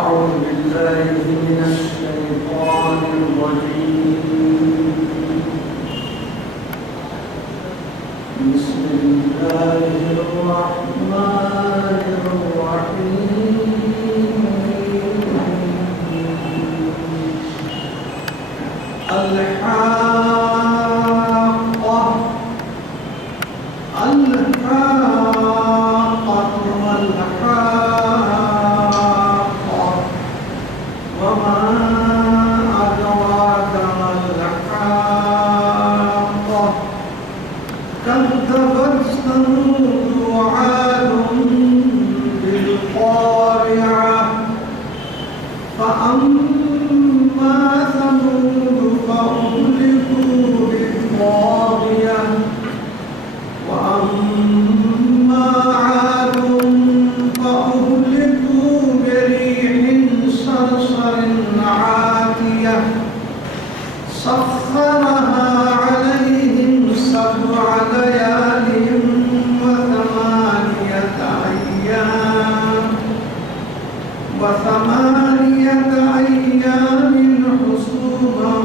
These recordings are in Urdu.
أعوذ بالله من الشيطان الرجيم. بسم الله الرحمن الرحيم. الحاقة الحاقة ما الحاقة وما أدراك ما الحاقة كذبت ثمود وعاد بالقارعة فأما ثمود فأهلكوا بالطاغية وأما عاد فأهلكوا بريح صرصر عاتية سخرها عليهم 7 ليال وثمانية أيام حسوما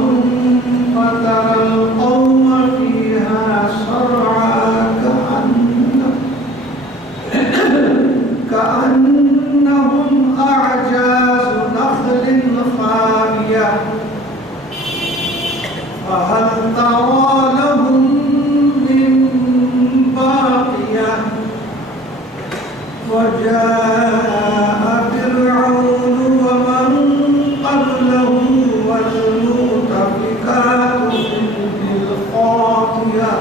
فترى القوم فيها صرعى كأنهم أعجاز نخل خاوية فهل ترى لهم من باقية وجاء فرعون ومن قبله والمؤتفكات بالخاطئة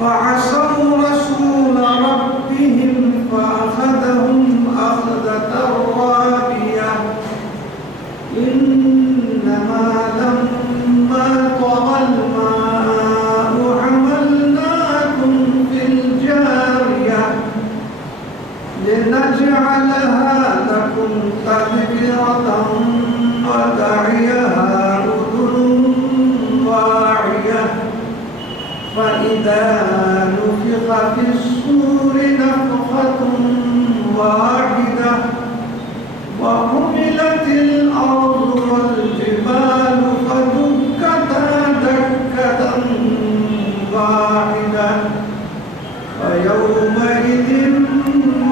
فعصوا رسول ربهم فأخذهم أخذة رابية إنما لما طغى الماء حملناكم في الجارية لنجعلها لكم تذكرة وتعيها أذن واعية فإذا نفخ في الصور نفخة واحدة وحملت الأرض والجبال فدكتا دكة واحدة فيومئذ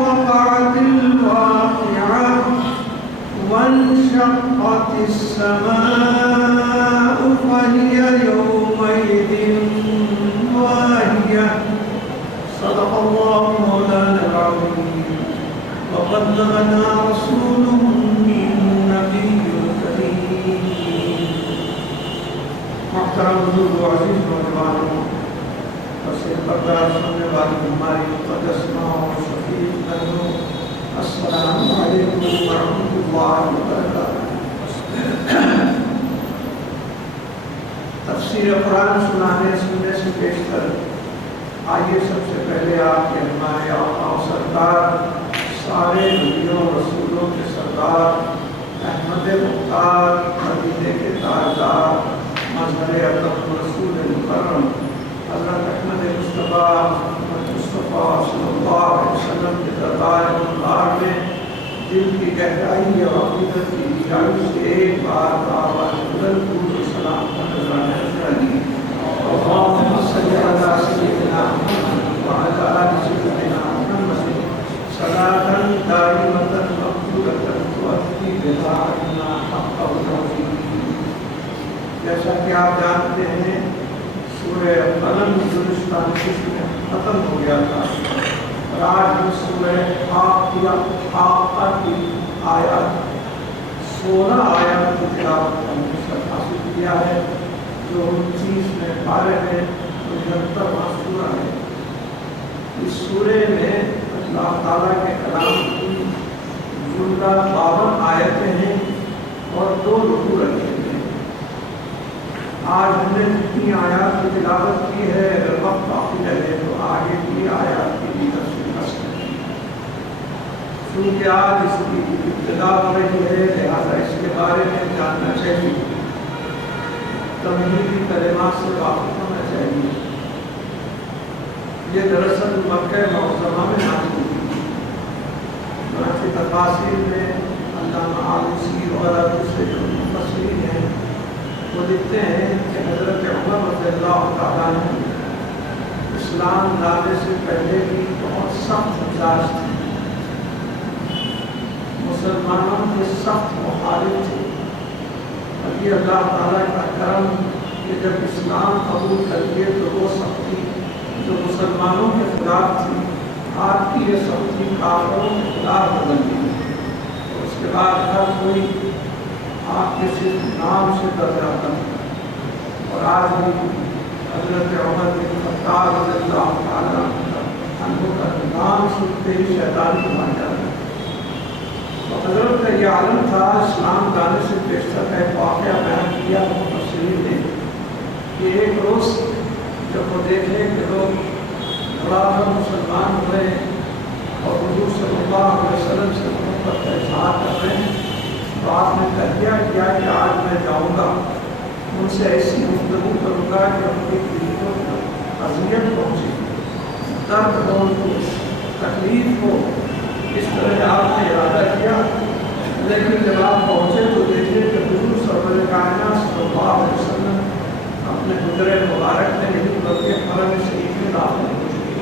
وقعت الواقعة وانشقت السماء فهي يومئذ واهية صدق الله مولانا العظيم وبلغنا رسوله النبي الكريم. محترم حضور عزیز نوجوانوں بسر بردار سننے والی ہماری مقدس ماں اور شفیع بہنوں السلام علیکم ورحمۃ اللہ وبرکاتہ. تفسیر قرآن سننے سے پیشتر آئیے سب سے پہلے آپ کے ہمارے آقا و سرکار سارے نبیوں رسولوں کے سردار احمد مختار مدینے کے تاجدار مظہر اطہر رسول مکرم حضرت احمد مصطفیٰ صلی اللہ علیہ وسلم کے دربار مقدار میں دل کی گہرائی اور عقیدت کی گہرائی سے ایک بار آواز بلند و سلام کا نذرانہ کیجیے. اللهم صل على سيدنا محمد وعلى آل سيدنا محمد صلاة دائمة مقبولة تؤدي بها عنا حق التوحيد. جیسا کہ آپ جانتے ہیں سورہ قلم گزشتہ قسط میں ختم ہو گیا تھا اور آج ہم سورہ حاقہ کی آیات 16 آیات کی تلاوت کا مقصد حاصل کیا ہے جو 29 میں پارے میں 75واں سورہ ہے. اس سورے میں اللہ تعالیٰ کے کلام کی جملہ 52 آیتیں ہیں اور 2 رکوع رکھے ہیں. آج ہم نے جتنی آیات کی تلاوت کی ہے اگر وقت باقی رہے تو آگے کی آیات کی بھی تفصیل کر سکتے ہیں. چونکہ آج اس کی ابتدا ہو رہی ہے لہٰذا اس کے بارے میں جاننا چاہیے، تمہیدی کلمات سے واقف ہونا چاہیے. یہ دراصل مکہ معظمہ میں نازل ہوئی. تفاصیل میں علامہ آلوسی اور دوسرے جو مفسرین ہیں وہ لکھتے ہیں کہ حضرت عمر رضی اللہ تعالیٰ عنہ اسلام لانے سے پہلے بھی بہت سخت مزاج تھے، مسلمانوں کے سخت مخالف تھے، اور یہ اللہ تعالیٰ کا کرم کہ جب اسلام قبول کر کے تو وہ سختی جو مسلمانوں کے خلاف تھی آپ کی یہ سختی کافروں کے خلاف بدل گئی، اور اس کے بعد ہر کوئی آپ کے صرف نام سے ڈر جاتا ہے، اور آج بھی حضرت عمر بن خطاب رضی اللہ تعالیٰ عنہ کا نام سنتے ہی شیطان مان جاتا ہے۔ تو حضرت کا یہ عالم تھا، اسلام لانے سے پیشتر ایک واقعہ بیان کیا مفسرین نے کہ ایک روز جب وہ دیکھے کہ لوگ بڑا مسلمان ہوئے اور حضور صلی اللہ علیہ وسلم سے محبت کا اظہار کر رہے ہیں، تو آپ نے تہیہ کیا کہ آج میں جاؤں گا ان سے ایسی گفتگو کروں گا کہ ان کی دل کو اذیت پہنچے، درد ہو، ان کو تکلیف ہو۔ اس طرح آپ نے ارادہ کیا، لیکن جب آپ پہنچے تو دیکھے کہ حضور سرور کائنات صلی اللہ علیہ وسلم اپنے حجرے مبارک میں نہیں بلکہ حرم شریف میں داخل ہو چکے۔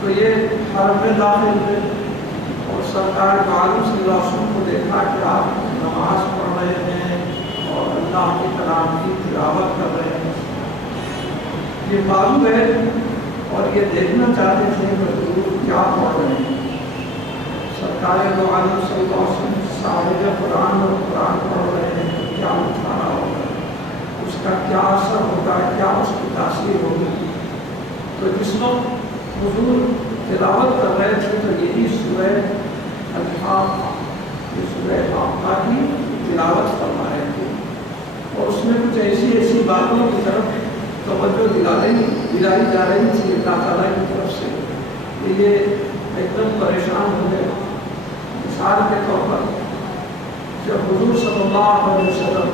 تو یہ حرم میں داخل ہوئے اور سرکار عالم صلی اللہ علیہ وسلم کو دیکھا کہ آپ نماز پڑھ رہے ہیں اور اللہ کے کلام کی تلاوت کر رہے ہیں۔ یہ معلوم ہے اور یہ دیکھنا چاہتے تھے کہ حضور کیا پڑھ رہے ہیں۔ سرکار عالم صلی اللہ علیہ وسلم صاحب قرآن اور قرآن پڑھ رہے ہیں تو کیا مطالعہ ہوگا، اس کا کیا اثر ہوگا، کیا اس کی تاثیر ہوگی۔ تو جس وقت حضور تلاوت کر رہے تھے تو یہی سورہ الحاق، یہ سورہ حاقہ کی تلاوت فرما رہے تھے، اور اس میں کچھ ایسی باتوں کی طرف توجہ دلائی جا رہی تھی اللہ تعالیٰ کی طرف سے کہ یہ ایک دم پریشان ہو گئے۔ مثال کے طور پر جب حضور صلی اللہ علیہ وسلم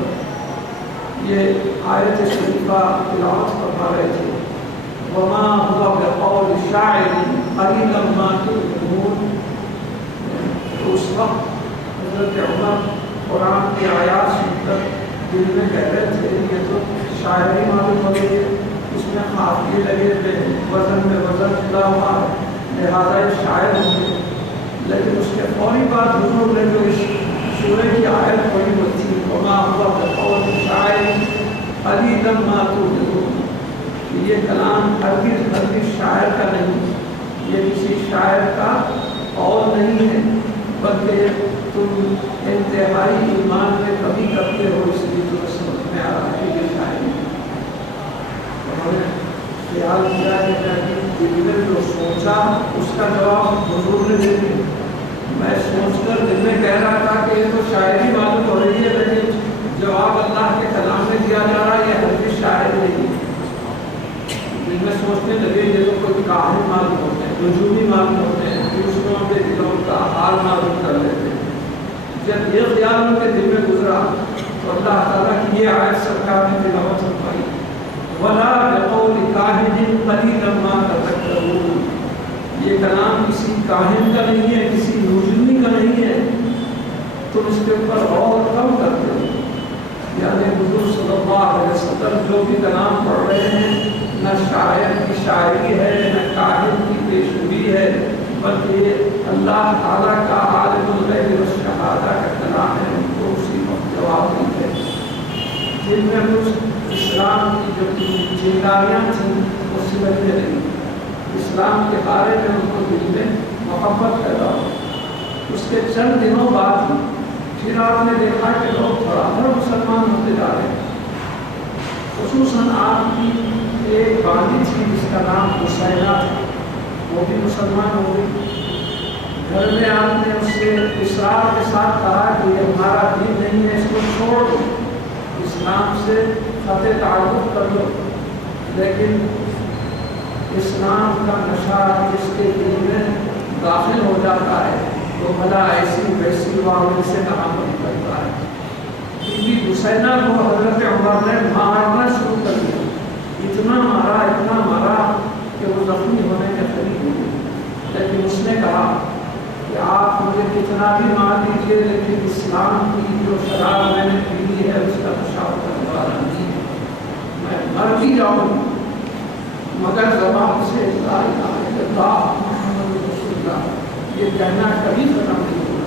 یہ آیت شریفہ تلاوت فرما رہے تھے، وَمَا هُوَ بِقَوْلِ شَاعِرٍ قَلِيلًا مَا تُؤْمِنُونَ، تو اس وقت حضرت عمر قرآن کی آیات سن کر دل میں کہہ رہے تھے یہ تو شاعری معلوم ہو رہی ہے، اس میں قافیے لگے ہوئے ہیں، وزن میں وزن ملا ہوا ہے، لہٰذا یہ شاعر ہوں گے۔ لیکن اس کے فوری بعد حضور نے جو اس سورہ کی آیت پڑھی وہ تھی وَمَا هُوَ بِقَوْلِ شَاعِرٍ قَلِيلًا مَا تُؤْمِنُونَ، یہ کلام ہرگز شاعر کا نہیں، یہ کسی شاعر کا قول نہیں ہے، بلکہ تم انتہائی ایمان میں کمی کرتے ہو، اس لیے تمہیں سمجھ میں آ رہا ہے یہ شاعری۔ انہوں نے خیال کیا کہ دل میں جو سوچا اس کا جواب حضور نے دے دیا۔ میں سوچ کر دل میں کہہ رہا تھا کہ یہ تو شاعری معلوم ہو رہی ہے، لیکن جواب اللہ کے کلام میں دیا جا رہا ہے یہ ہرگز شاعر نہیں۔ دل میں سوچنے لگے یہ تو کوئی کاہن معلوم ہوتے ہیں، نجومی معلوم ہوتے ہیں، دوسروں کے دلوں کا حال معلوم کر لیتے ہیں۔ جب یہ خیال ان کے دل میں گزرا تو اللہ تعالیٰ کی یہ آیت سرکار نے تلاوت فرمائی وَلَا بِقَوْلِ كَاهِنٍ قَلِيلًا مَا تَذَكَّرُونَ، یہ کلام کسی کاہن کا نہیں ہے، کسی نجومی کا نہیں ہے، تم اس کے اوپر غور کم کرتے ہو۔ یعنی حضور صلی اللہ علیہ وسلم جو بھی کلام پڑھ رہے ہیں نہ شاعر کی شاعری ہے نہ کاہن کی پیشگوئی ہے، بلکہ یہ اللہ تعالیٰ کا عالم الغیب والشہادہ کا کلام ہے، ان کو اسی وقت جواب دی ہے۔ جن میں کچھ اسلام کی جو چنگاریاں تھیں وہ سمجھنے لگی، اسلام کے بارے میں ان کو دل میں محبت پیدا ہو۔ اس کے چند دنوں بعد پھر آپ نے دیکھا کہ لوگ تھوڑا مسلمان ہوتے جا رہے ہیں۔ خصوصاً آپ کی ایک بانی تھی جس کا نام حسینہ تھا، وہ بھی مسلمان ہو گئی۔ گھر میں آپ نے اس سے اصرار کے ساتھ کہا کہ یہ ہمارا دین نہیں ہے، اس کو چھوڑ دو، اسلام سے فتح تعارف کر لو۔ لیکن اسلام کا نشہ جس کے دل میں داخل ہو جاتا ہے تو بھلا ایسی ویسی واقعے سے کہاں پر نکلتا ہے۔ بی بی حسینہ کو حضرت عمر نے مارنا شروع کر دیا، اتنا مارا کہ وہ زخمی ہونے کے قریب ہو گئی۔ لیکن اس نے کہا کہ آپ مجھے کتنا بھی مار دیجیے لیکن اسلام کی جو شراب میں نے پی ہے اس کا پیشاب کرنے والا نہیں ہے، میں مر بھی جاؤں مگر زبان سے لا الہ الا اللہ محمد رسول اللہ یہ کہنا کبھی ختم نہیں ہوگا۔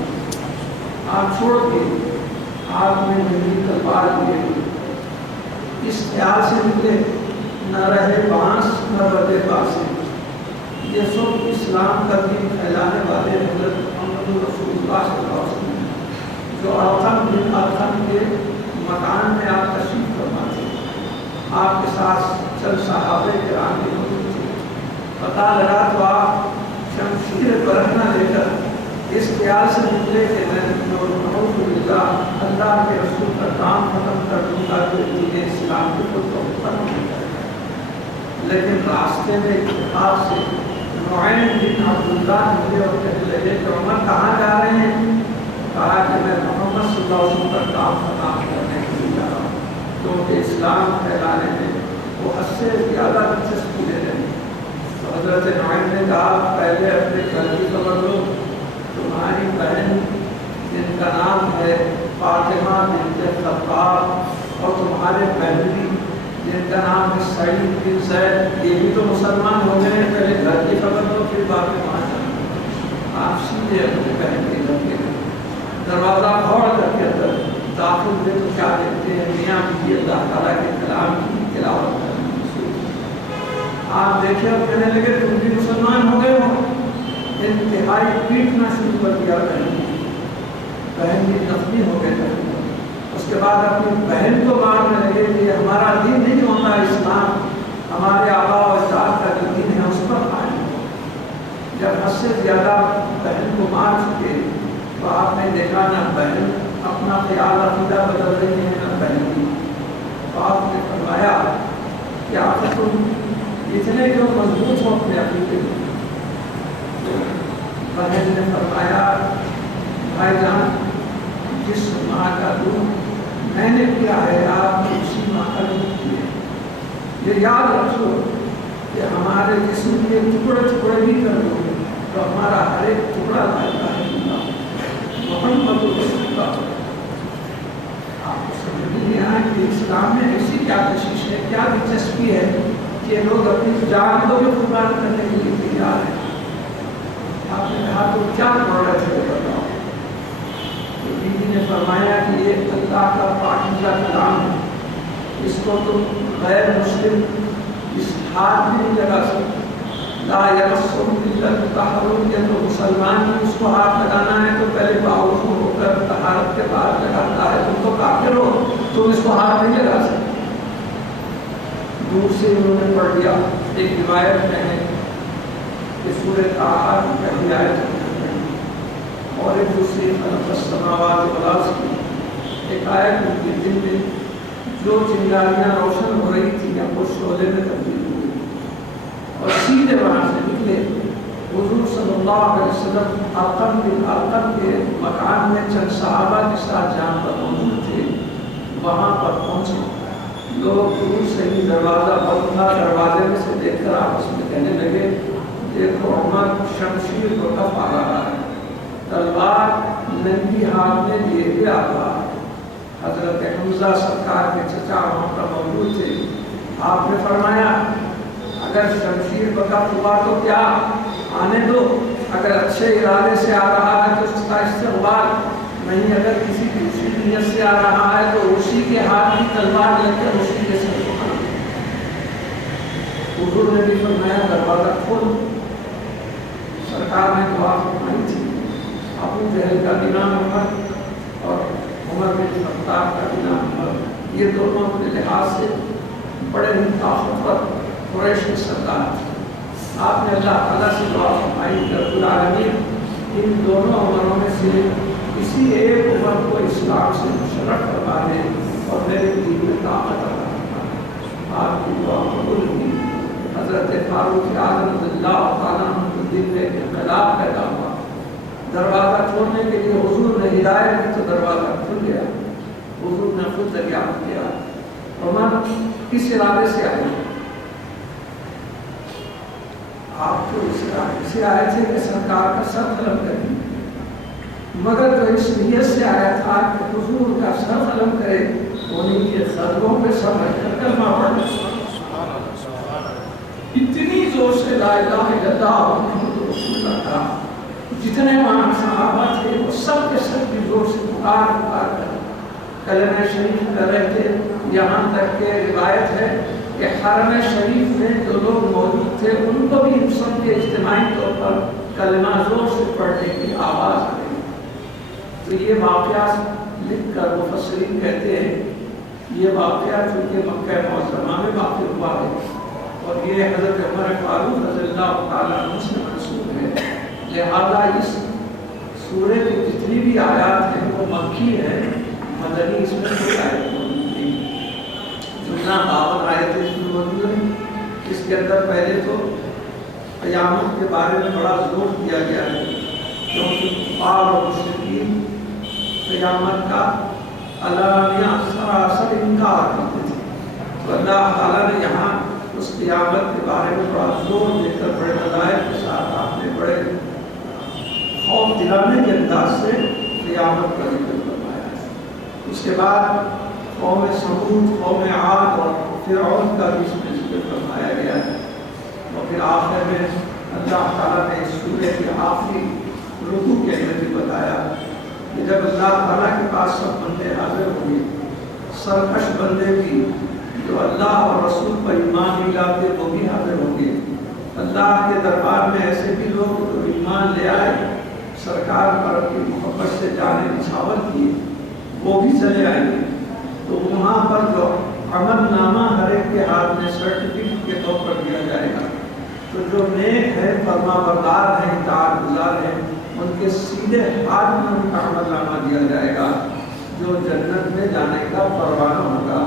آپ چھوڑ کے آپ نے میری تلوار لیے اس خیال سے نکلے نہ رہے بانس نہ بدے باسے، یہ سب اسلام کا دین پھیلانے والے حضرت محمد رسول اللہ صلی اللہ علیہ وسلم جو ارقم بن ارقم کے مکان میں آپ تشریف فرما تھے، آپ کے ساتھ چند صحابہ کرام بھی موجود تھے۔ پتہ لگا تو آپ شمشیر برہنہ لے کر اس خیال سے نکلے کہ میں نعوذ باللہ اللہ کے رسول کا کام ختم کر دوں گا تو دین اسلام کے خود کو ختم نہیں کرے گا، لیکن راستے میں اتفاق سے نعیم بن عبداللہ مجھے اور کہنے لگے کہ عمر کہاں جا رہے ہیں؟ کہا کہ میں محمد صلی اللہ علیہ وسلم کا کام ختم کرنے کے لیے جا رہا ہوں، کیونکہ اسلام پھیلانے میں وہ حد سے زیادہ دلچسپی لے رہے ہیں۔ تو حضرت نعیم نے کہا پہلے اپنے گھر کی خبر لو، تمہاری بہن جن کا نام ہے فاطمہ بنت خطاب اور تمہارے بہن جن کا نام ہے سعید بن زید، یہ بھی تو مسلمان ہو گئے ہیں، پہلے گھر کی خبر دو پھر بعد میں وہاں جانا۔ آپ سیدھے اپنے بہن کے گھر کے دروازہ کھول کر کے اندر داخل ہوئے تو کیا دیکھتے ہیں میاں بھی اللہ تعالیٰ کے کلام کی تلاوت کرنے۔ آپ دیکھیں اور کہنے لگے تم بھی مسلمان ہو گئے ہو، انتہائی پیٹنا شروع کر دیا بہن بھی زخمی ہو گئے۔ اس کے بعد اپنی بہن کو مارنے لگے کہ یہ ہمارا دین نہیں ہوتا، اسلام ہمارے آباء و اجداد کا جو دین ہے اس پر قائم ہو۔ جب حد سے زیادہ بہن کو مار چکے تو آپ نے دیکھا نہ بہن اپنا خیال عقیدہ بدل رہی ہے نہ بہن کی، تو آپ نے فرمایا کہ آپ تم اتنے جو مضبوط ہو اپنے عقیدے میں۔ بہن نے فرمایا بھائی جان جس ماں کا دودھ میں نے کیا ہے آپ نے اسی ماں کا دودھ کیا، یہ یاد رکھو کہ ہمارے جسم کے ٹکڑے ٹکڑے بھی کر دو تو ہمارا ہر ایک ٹکڑا لاتا ہے محمد رسول اللہ۔ آپ کو سمجھ نہیں آیا کہ اسلام میں ایسی کیا کوشش ہے، کیا دلچسپی ہے کہ لوگ اپنی جان کو بھی قربان کرنے کے لیے تیار ہیں۔ آپ نے کہا تو کیا پروڈکٹ ہے بتاؤ؟ تو بیوی نے فرمایا کہ یہ اللہ کا پاکیزہ کلام ہے، اس کو تم غیر مسلم اس ہاتھ بھی نہیں لگا سکتے، لا یمسہ الا المطہرون، کہ تو مسلمان بھی اس کو ہاتھ لگانا ہے تو پہلے باوضو ہو کر طہارت کے بعد لگاتا ہے، تم تو کافر ہو، تم اس کو ہاتھ نہیں لگا سکتے۔ دور سے انہوں نے پڑھ دیا۔ ایک روایت میں ہے کہ سورہ طٰہٰ کی پہلی آیت اور ایک دوسری خلق السماوات والارض کی ایک آیت ان کے دل میں جو چنگاریاں روشن ہو رہی تھیں وہ شعلے میں تبدیل ہوئی اور سیدھے وہاں سے نکلے حضور صلی اللہ علیہ وسلم ارقم بن ارقم کے مکان میں چند صحابہ کے ساتھ جہاں پر موجود تھے وہاں پر پہنچے۔ لوگ دور سے ہی دروازہ بند تھا، دروازے میں سے دیکھ کر آپس میں کہنے لگے دیکھو عمر شمشیر کو کف آ رہا ہے، تلوار ننگی ہاتھ میں لیے ہوئے آ رہا ہے۔ حضرت حمزہ سرکار کے چچا وہاں پر موجود تھے۔ آپ نے فرمایا اگر شمشیر کو کف ہوا تو کیا آنے دو، اگر اچھے ارادے سے آ رہا ہے تو اس کا استقبال، نہیں اگر کسی دوسری نیت سے آ رہا ہے تو اسی کے ہاتھ کی تلوار لے کر اسی کے سر کو کاٹ دو۔ حضور نے بھی فرمایا دروازہ کھول۔ سرکار نے دعا فرمائی تھی، ابو جہل کا بھی نام عمر اور عمر بن خطاب کا بھی نام عمر، یہ دونوں اپنے لحاظ سے بڑے ہی طاقتور قریش کے سردار تھے۔ آپ نے اللہ تعالیٰ سے دعا فرمائی کہ رب العالمین ان دونوں عمروں میں سے کسی ایک عمر کو اسلام سے مشرف کروا دے اور میرے دین میں طاقت عطا فرما۔ آپ کی دعا قبول ہوئی۔ حضرت فاروق اعظم رضی اللہ تعالیٰ عنہ کے دل میں انقلاب پیدا ہوا۔ دروازہ کھولنے کے لیے حضور نے ہدایت دی تو دروازہ کھل گیا۔ حضور نے خود دریافت کیا عمر کس ارادے سے آئے؟ آپ کو اس ارادے سے آئے تھے کہ سرکار کا سر طلب کریں، مگر جو اس نیت سے آیا تھا کہ حضور کا سر قلم کرے انہیں کے خطبوں پہ سب رکھ کر کلمہ پڑھنا. اتنی زور سے لا الہ الا اللہ محمد رسول اللہ تھا، جتنے وہاں صحابہ تھے وہ سب کے سب کی زور سے پکار کر کلمہ شریف کر رہے تھے. یہاں تک کہ روایت ہے کہ حرم شریف میں جو لوگ موجود تھے ان کو بھی ان سب کے اجتماعی طور پر کلمہ زور سے پڑھنے کی آواز آئی. تو یہ واقعہ لکھ کر مفسرین کہتے ہیں یہ واقعہ چونکہ مکہ معظمہ میں واقع ہوا ہے اور یہ حضرت عمر فاروق رضی اللہ تعالیٰ عنہ سے منسوب ہے، لہذا اس سورہ کی جتنی بھی آیات ہیں وہ مکی ہیں، مدنی اس میں کوئی آیت موجود نہیں. جملہ 52 آیتیں اس میں موجود ہیں. اس کے اندر پہلے تو قیامت کے بارے میں بڑا زور دیا گیا ہے کیونکہ کفار اور مشرکین قیامت کا علانیہ سراسر انکار کرتے تھے. تو اللہ تعالیٰ نے یہاں اس قیامت کے بارے میں بڑا زور دے کر بڑے مدائر کے ساتھ آپ نے بڑے خوف دلانے کے انداز سے قیامت کا ذکر فرمایا. اس کے بعد قوم سمود، قوم عاد اور فرعون کا بھی اس میں ذکر فرمایا گیا ہے. اور پھر آخر میں اللہ تعالیٰ نے اس سورہ کی آخری رکوع کے اندر بھی بتایا کہ جب اللہ تعالیٰ کے پاس سب بندے حاضر ہوں گے، سرکش بندے بھی جو اللہ اور رسول پر ایمان نہیں لاتے وہ بھی حاضر ہوں گے. اللہ کے دربار میں ایسے بھی لوگ جو ایمان لے آئے، سرکار پر اپنی محبت سے جانے نچھاور کیے، وہ بھی چلے آئیں گے. تو وہاں پر جو عمل نامہ ہر ایک کے ہاتھ میں سرٹیفکیٹ کے طور پر دیا جائے گا. تو جو نیک ہے، فرما بردار ہیں، اطاعت گزار ہیں، ان کے سیدھے ہاتھ میں ان کا عمل نامہ دیا جائے گا جو جنت میں جانے کا پروانہ ہوگا.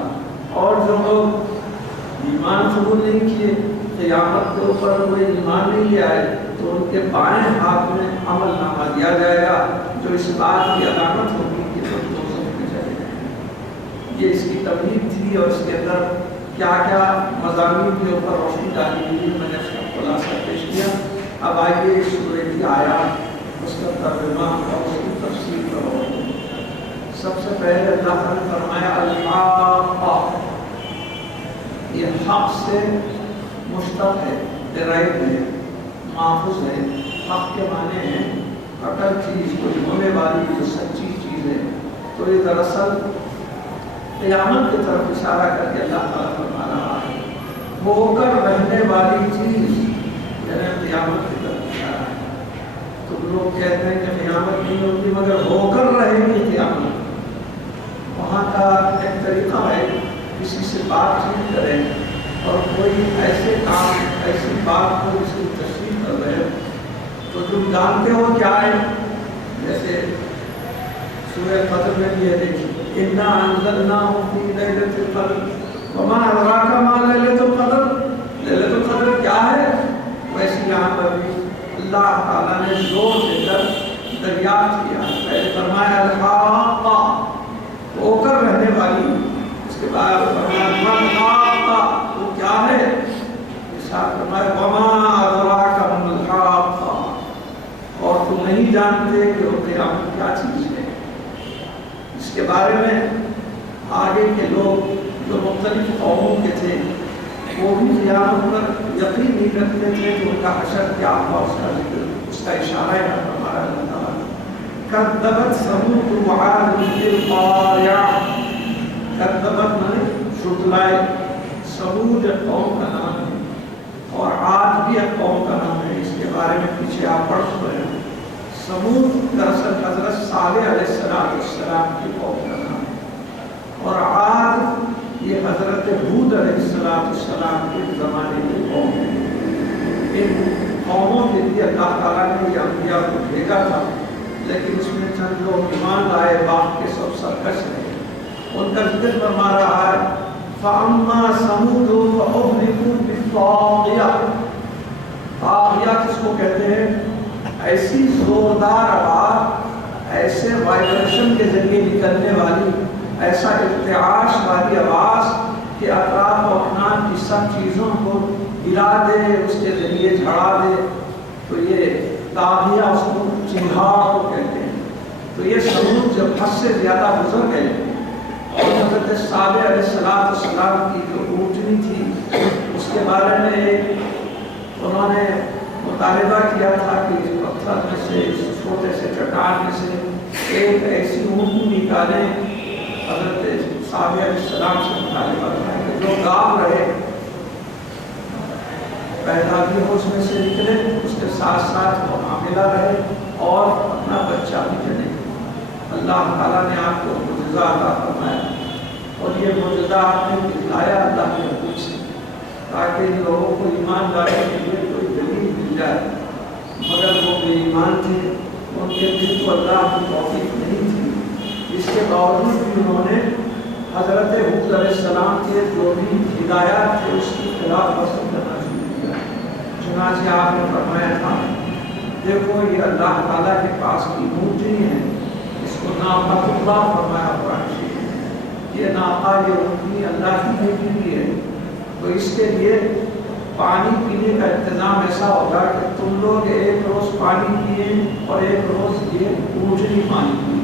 اور جو لوگ ایمان قبول نہیں کیے، قیامت کے اوپر کوئی ایمان نہیں لے آئے، تو ان کے بائیں ہاتھ میں عمل نامہ دیا جائے گا جو اس بات کی علامت ہوگی کہ وہ دوزخ میں چلے جائیں. یہ اس کی تبلیغ تھی اور اس کے اندر کیا کیا مضامین کے اوپر روشنی ڈالی ہوئی، میں نے اس کا خلاصہ پیش کیا. اب آئیے اس سورہ کی آیات، اس کا ترجمہ اور اس کی تفسیر کرو. سب سے پہلے اللہ تعالیٰ نے فرمایا الحاقہ. یہ حق سے مشتق ہے، ڈرائیو ہے، ماخوذ ہے. حق کے معنی ہیں اٹل چیز، کوئی ہونے والی جو سچی چیز ہے. تو یہ دراصل قیامت کی طرف اشارہ کر کے اللہ تعالیٰ فرما رہا ہے. ہو کر رہنے والی چیز یعنی قیامت کی طرف اشارہ ہے. تو لوگ کہتے ہیں کہ قیامت نہیں ہوتی مگر ہو کر رہے گی قیامت. وہاں کا ایک طریقہ ہے کسی سے بات چیت کریں اور کوئی ایسے کام، ایسی بات کو جس کی تشریح کر رہے ہو تو تم جانتے ہو کیا ہے. جیسے سورہ قدر میں بھی یہ دیکھیے اِنَّا أَنزَلْنَاهُ فِي لَيْلَةِ الْقَدْرِ وَمَا أَدْرَاكَ مَا لَيْلَةُ الْقَدْرِ. لَيْلَةُ الْقَدْر کیا ہے؟ ویسے یہاں پر بھی اللہ تعالیٰ نے زور دے کر دریافت کیا. پہلے فرمایا الحاقہ، ہو کر رہنے والی. اس کے بعد فرمایا الحاقہ، وہ کیا ہے؟ اس ساتھ فرمایا وَمَا أَدْرَاكَ مَا الْحَاقَّةُ، اور تم نہیں جانتے کہ وہ قیامت کیا چیز ہے. اس کے بارے میں آگے کے لوگ جو مختلف قوموں کے تھے وہ بھی قیامت پر یقین نہیں کرتے تھے کہ ان کا حشر کیا ہوا. اس کا ذکر، اس کا اشارہ ہے ہمارا اللہ تعالیٰ. کذبت ثمود وعاد بالقاریہ. کذبت مانے جھٹلائے. ثمود ایک قوم کا نام ہے اور عاد بھی ایک قوم کا نام ہے. اس کے بارے میں پیچھے آپ پڑھ چکے ہیں. ثمود دراصل حضرت صالح علیہ السلام کی قوم کا نام ہے اور عاد یہ حضرت ہود علیہ السلام کے زمانے کی قوم ہے. ان قوموں کے لیے اللہ تعالیٰ نے یہ انبیاء کو بھیجا تھا، لیکن اس میں چند لوگ ایمان لائے، باق کے سب سرکش رہے. ان کا ذکر فرما رہا ہے فَأَمَّا ثَمُودُ فَأُهْلِكُوا بِالطَّاغِيَةِ. طاغیہ کس کو کہتے ہیں؟ ایسی زوردار آواز، ایسے وائبریشن کے ذریعے نکلنے والی، ایسا ارتعاش والی آواز کہ اطراف و اکنان کی سب چیزوں کو ہلا دے، اس کے ذریعے جھڑا دے. تو یہ طاغیہ اس کو چنگھاڑ کو کہتے ہیں. تو یہ سمود جب حد سے زیادہ گزر گئے اور حضرت صالح علیہ السلام کی جو اونٹنی تھی اس کے بارے میں انہوں نے مطالبہ کیا تھا کہ اس پتھر میں سے اس چھوٹے سے چٹان میں سے ایک ایسی اونٹنی نکالیں. حضرت صالح علیہ السلام سے مطالبہ کیا کہ جو گاؤں رہے پیدا بھی ہو اس میں سے نکلے, اس کے ساتھ ساتھ وہ حاملہ رہے اور اپنا بچہ بھی جنے. اللہ تعالیٰ نے آپ کو معجزہ عطا فرمایا اور یہ معجزہ آپ نے دکھلایا اللہ کے حکم سے تاکہ ان لوگوں کو ایمان لانے کے لیے کوئی دلیل مل جائے. مگر وہ بے ایمان تھے, ان کے دل کو اللہ کی توفیق نہیں تھی. اس کے باوجود بھی انہوں نے حضرت حود علیہ السلام کے جو بھی ہدایات تھے اس کی خلاف ورزی کرنا شروع کیا. چنانچہ آپ نے فرمایا تھا دیکھو یہ اللہ تعالیٰ کے پاس کی اونٹنی ہے, اس کو ناقۃ اللہ فرمایا قرآن شریف میں. یہ ناقہ یہ اونٹنی اللہ کی بھیجی ہوئی ہے, تو اس کے لیے پانی پینے کا انتظام ایسا ہوگا کہ تم لوگ ایک روز پانی پیے اور ایک روز یہ اونٹنی پانی پیے.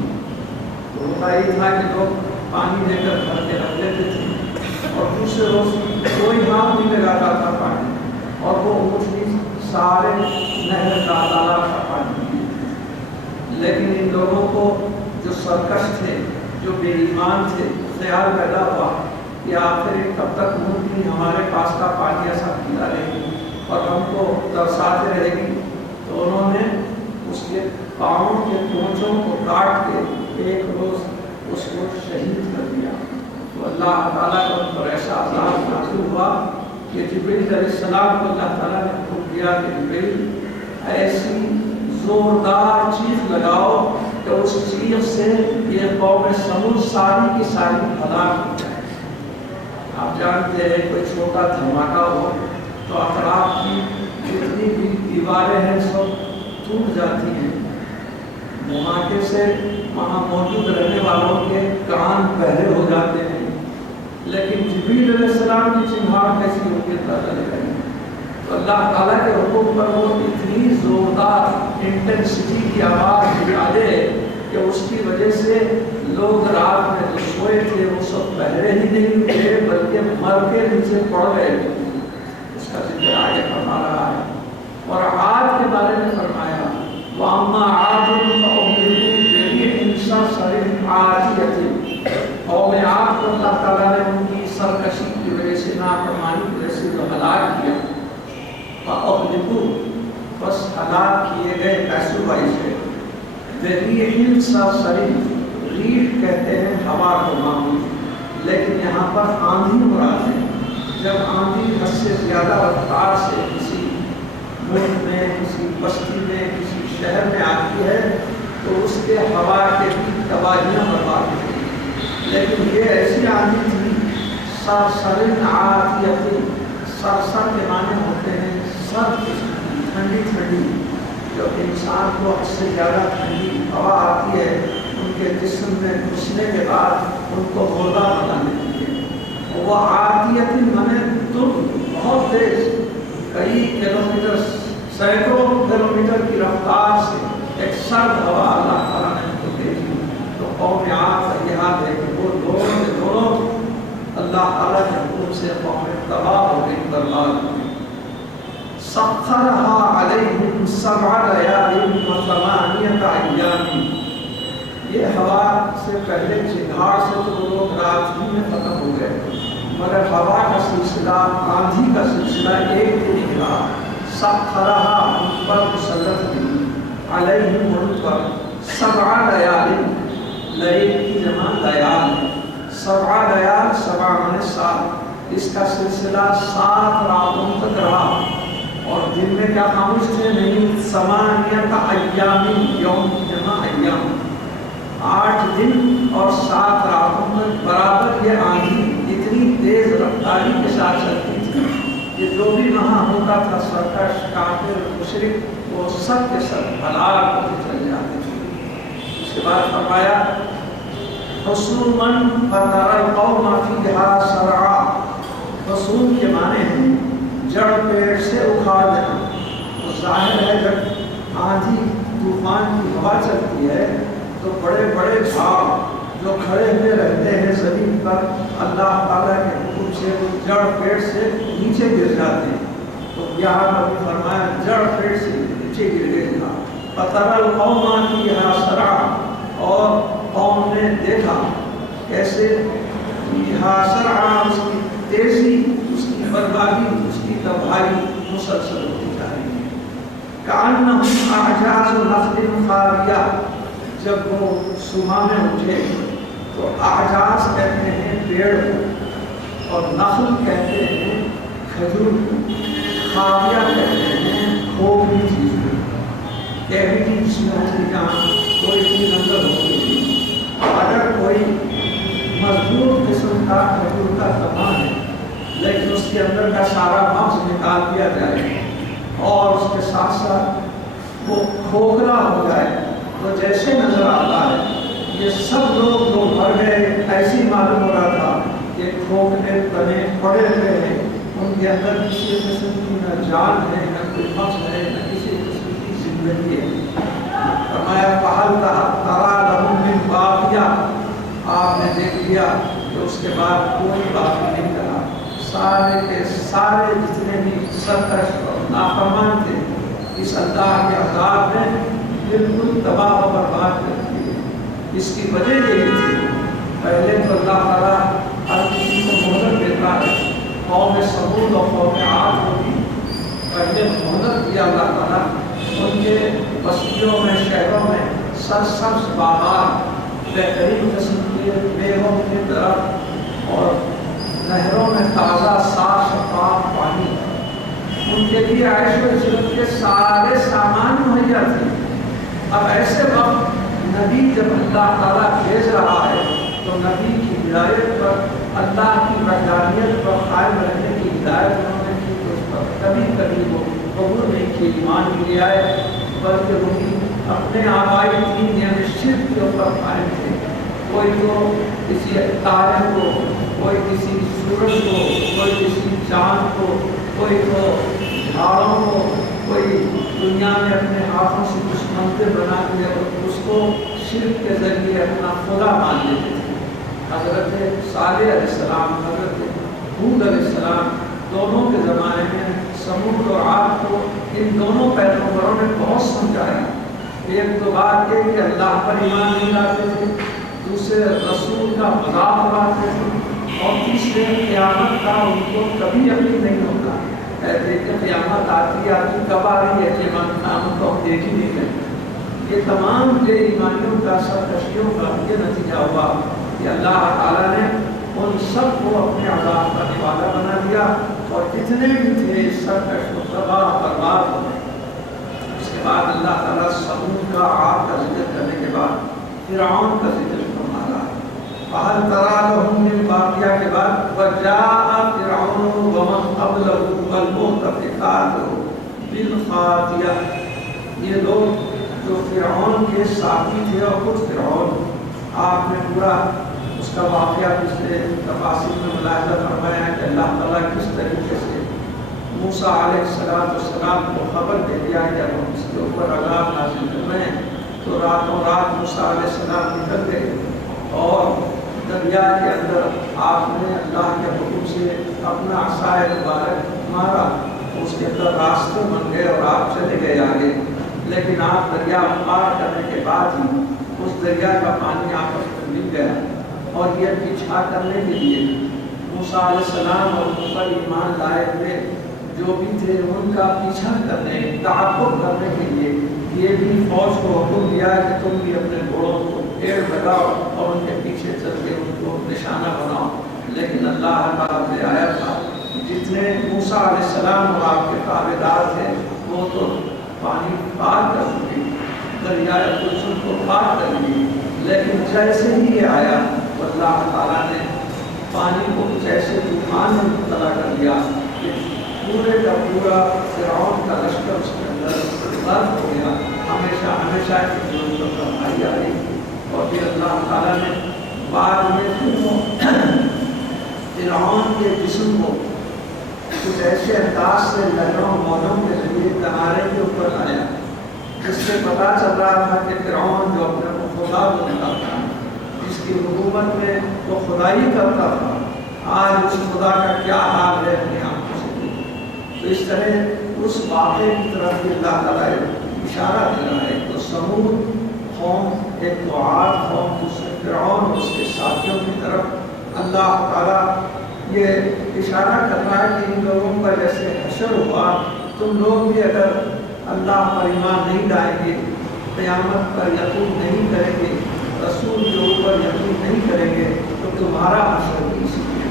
تو ہوتا یہ تھا کہ لوگ پانی لے کر گھر کے رکھ لیتے تھے اور دوسرے روز کوئی ہاتھ نہیں لگاتا تھا پانی, اور وہ اونٹنی سارے نہر کا تالاب کا پانی پیے. لیکن ان لوگوں کو جو سرکش تھے, جو بے ایمان تھے, خیال پیدا ہوا کہ آخر کب تک اونٹنی ہمارے پاس کا پانی ایسا پیتا رہے گی اور ہم کو ترساتے رہے گی. تو انہوں نے اس کے پاؤں کے پونچھوں کو کاٹ کے ایک روز اس کو شہید کر دیا. تو اللہ تعالیٰ کا ان پر ایسا عذاب نازل ہوا کہ جبریل علیہ السلام کو اللہ تعالیٰ نے حکم دیا کہ جبریل ایسی زوردار چیخ لگاؤ کہ اس چیخ سے یہ قوم سمود ساری کی ساری ہلاک ہو جائے. آپ جانتے ہیں کوئی چھوٹا دھماکہ ہو تو اطراف کی جتنی بھی دیواریں ہیں سب ٹوٹ جاتی ہیں. دھماکے سے وہاں موجود رہنے والوں کے کان بہرے ہو جاتے ہیں, لیکن جبریل علیہ السلام کی چنگھاڑ کیسی ہوتی ہے پتہ نہیں لگی. تو اللہ تعالیٰ کے حکم پر وہ اتنی زوردار انٹینسٹی کی آواز نکالے کہ اس کی وجہ سے لوگ رات میں جو سوئے تھے وہ سب بہرے ہی نہیں ہوئے بلکہ مر کے نیچے پڑ گئے. اس کا ذکر آگے فرما رہا ہے. اور عاد کے بارے میں فرمایا وَأَمَّا عَادٌ فَأُهْلِكُوا بِرِيحٍ صَرْصَرٍ عَاتِيَةٍ. قوم عاد کو اللہ تعالیٰ نے ان کی سرکشی کی وجہ سے, نافرمانی کی وجہ سے جو ہلاک کیا. فَأُهْلِكُوا, بس ہلاک کیے گئے پیسوائی سے. بِرِيحٍ صَرْصَرٍ, ریح کہتے ہیں ہوا کو معمول, لیکن یہاں پر آندھی مراد ہے. جب آندھی حد سے زیادہ رفتار سے کسی ملک میں, کسی بستی میں, کسی شہر میں آتی ہے تو اس کے ہوا کے بھی تباہیاں برباد ہوتی ہیں. لیکن یہ ایسی آندھی تھی صرصر عاتیۃ. صرصر کے معنی ہوتے ہیں سرد ٹھنڈی ٹھنڈی, جب انسان کو حد سے زیادہ ٹھنڈی ہوا آتی ہے ان کے جسم میں گھسنے کے بعد ان کو مردہ بنا دیتی ہے. وہ عاتیۃ مانے تم بہت تیز, کئی کلومیٹر, سینکڑوں کلومیٹر کی رفتار سے ایک سرد ہوا اللہ تعالیٰ نے ان کو بھیجی. تو قوم عاد کا یہ حال ہے کہ وہ دونوں اللہ تعالیٰ کے حکم سے قوم تباہ ہو گئی, برباد ہو گئی. سخرها علیہم 7 لیال و 8 ایام. یہ ہوا سے پہلے چنگھاڑ سے تو وہ لوگ رات ہی میں ختم ہو گئے, مگر ہوا کا سلسلہ, آندھی کا سلسلہ ایک دن نکلا. سخرها ان پر مسلط ہوئی, علیہم ان پر 7 لیال, لیل کی جمع لیال, 7 لیال, 7 مانے 7. اس کا سلسلہ 7 راتوں تک رہا. اور دن میں کیا خاموش تھے نہیں, 8 ایام, یوم کی جمع ایام, 8 دن اور 7 راتوں میں برابر یہ آندھی اتنی تیز رفتاری کے ساتھ چلتی تھی کہ جو بھی وہاں ہوتا تھا سرکش, کافر, مشرک, وہ سب کے سب ہلاک ہوتے چل جاتے تھے. اس کے بعد فرمایا حصوماً فترى القوم فيها صرعا. حصوم کے معنی ہیں جڑ پیڑ سے اکھاڑ دینا. تو ظاہر ہے جب آندھی طوفان کی ہوا چلتی ہے تو بڑے بڑے جھاڑ جو کھڑے ہوئے رہتے ہیں زمین پر اللہ تعالیٰ کے حکم سے وہ جڑ پیڑ سے نیچے گر جاتے ہیں. تو یہاں پر بھی فرمایا جڑ پیڑ سے نیچے گر گئے تھا. فَتَرَى الْقَوْمَ فِيهَا سَرْعًا اور قوم نے دیکھا کیسے فِيهَا سَرْعًا اس کی تیزی، اس کی بربادی، اس کی تباہی مسلسل ہوتی جا رہی ہے. كَأَنَّهُمْ أَعْجَازُ نَخْلٍ خَاوِيَةٍ جب وہ صبح میں اٹھے تو اعجاز کہتے ہیں پیڑ کو اور نخل کہتے ہیں کھجور کو، خاویہ کہتے ہیں کھوکھلی چیز کو. کیویٹی جس میں ہوتی جہاں کوئی چیز اندر ہوتی تھی. اگر کوئی مضبوط قسم کا کھجور کا دمہ ہے لیکن اس کے اندر کا سارا مغز نکال دیا جائے اور اس کے ساتھ ساتھ وہ کھوکھلا ہو جائے تو جیسے نظر آتا ہے یہ سب لوگ جو بھر گئے ایسی معلوم ہو رہا تھا کہ کھوکھلے تنے پڑے ہوئے ہیں. ان کے اندر کسی قسم کی نہ جان ہے، نہ کوئی مغز ہے، نہ کسی قسم کی زندگی ہے. فرمایا فَهَلْ تَرَىٰ لَهُم مِّن بَاقِيَةٍ آپ نے دیکھ لیا کہ اس کے بعد کوئی باقی نہیں رہا. سارے کے سارے جتنے بھی سرکش اور نافرمان تھے اس اللہ کے عذاب میں بالکل تباہ و برباد کر دیے. اس کی وجہ یہی تھی پہلے تو اللہ تعالیٰ ہر کسی کو مہلت دیتا ہے. قوم سمود اور قوم عاد ہوگی پہلے مہلت دیا اللہ تعالیٰ. ان کے بستیوں میں شہروں میں سرسبز باغات، بہترین قسم کے میووں کے درخت اور نہروں میں تازہ صاف شفاف پانی. ان کے لیے عیش و عشرت کے سارے سامان مہیا تھے. اب ایسے وقت نبی جب اللہ تعالیٰ بھیج رہا ہے تو نبی کی ہدایت پر، اللہ کی وحدانیت پر قائم رہنے کی ہدایت انہوں نے کی تو اس پر کبھی کبھی وہ قبول نہیں کی، ایمان نہیں لے آئے، بلکہ وہ اپنے آبائی دین یعنی شرک کے اوپر قائم تھے. کوئی تو کسی تارے کو، کوئی کسی سورج کو، کوئی کسی چاند کو، کوئی تو جھاڑوں کو، کوئی دنیا میں اپنے ہاتھوں سے کچھ منتر بنا کے اس کو شرک کے ذریعے اپنا خدا مان لیتے تھے. حضرت صالح علیہ السلام، حضرت ہود علیہ السلام دونوں کے زمانے میں سمود اور عاد کو ان دونوں پیغمبروں نے بہت سمجھایا. ایک تو بات یہ کہ اللہ پر ایمان نہیں لاتے تھے، دوسرے رسول کا مذاق اڑاتے تھے، اور تیسرے قیامت کا ان کو کبھی یقین نہیں ہوتا. کہتے کہ قیامت آتی کب آ رہی ہے کہ ہم کو دیکھ ہی نہیں رہے. یہ تمام بے ایمانیوں کا، سرکشیوں کا یہ نتیجہ ہوا کہ اللہ تعالیٰ نے ان سب کو اپنے عذاب کا نوالا بنا دیا اور جتنے بھی تھے سرکش و تباہ برباد ہو گئے. اس کے بعد اللہ تعالیٰ سمود کا، عاد کا ذکر کرنے کے بعد فرعون کا ذکر فرما رہا ہے. فَهَلْ تَرَىٰ لَهُم مِّن بَاقِيَةٍ کے بعد وَجَاءَ فِرْعَوْنُ وَمَنْ قَبْلَهُ وَالْمُؤْتَفِكَاتُ بِالْخَاطِئَةِ. یہ لوگ جو فرعون کے ساتھی تھے اور خود فرعون، آپ نے پورا اس کا واقعہ پچھلے تفاصیل میں ملاحظہ فرمایا ہے کہ اللہ تعالیٰ کس طریقے سے موسیٰ علیہ السلام کو خبر دے دیا ہے جب ہم اس کے اوپر عذاب نازل کر رہے ہیں تو راتوں رات موسیٰ علیہ السلام نکل گئے اور دریا کے اندر آپ نے اللہ کے حکم سے اپنا عصائے مبارک مارا، اس کے اندر راستے بن گئے اور آپ چلے گئے آگے. لیکن آپ دریا پار کرنے کے بعد ہی اس دریا کا پانی آپس میں مل گیا اور یہ پیچھا کرنے کے لیے موسیٰ علیہ السلام اور ان پر ایمان لائے ہوئے جو بھی تھے ان کا پیچھا کرنے، تعاقب کرنے کے لیے یہ بھی فوج کو حکم دیا کہ تم بھی اپنے گھوڑوں کو پیڑ لگاؤ اور ان کے پیچھے چل کے ان کو نشانہ بناؤ. لیکن اللہ تعالیٰ نے آیا تھا جتنے موسیٰ علیہ السلام اور آپ کے تابعدار تھے وہ تو پانی پار کر چکے، دریائے کلثوم کو پار کر لی. لیکن جیسے ہی یہ آیا اللہ تعالیٰ نے پانی کو جیسے طوفان میں مبتلا کر دیا کہ پورے کا پورا فرعون کا لشکر اس کے اندر غرق ہو گیا. ہمیشہ ہمیشہ کی ضرورت فرمائی آ رہی تھی. اور پھر اللہ تعالیٰ نے بعد میں فرعون کے جسم کو کچھ ایسے انداز سے لہروں موجوں کے ذریعے کنارے کے اوپر لایا جس سے پتہ چل رہا تھا کہ فرعون جو اپنے خدا بنتا تھا، جس کی حکومت میں وہ خدائی کرتا تھا، آج اس خدا کا کیا حال ہے اپنے آنکھوں سے دیکھیں۔ تو اس طرح اس واقعے کی طرف بھی اللہ تعالیٰ اشارہ دے رہا ہے۔ تو سمود قوم، ایک تو عاد قوم، دوسرے فرعون اور اس کے ساتھیوں کی طرف اللہ تعالیٰ یہ اشارہ کر رہا ہے کہ ان لوگوں کا جیسے حشر ہوا، تم لوگ بھی اگر اللہ پر ایمان نہیں لائیں گے، قیامت پر یقین نہیں کریں گے، رسول کے اوپر یقین نہیں کریں گے، تو تمہارا حشر بھی اسی لیے۔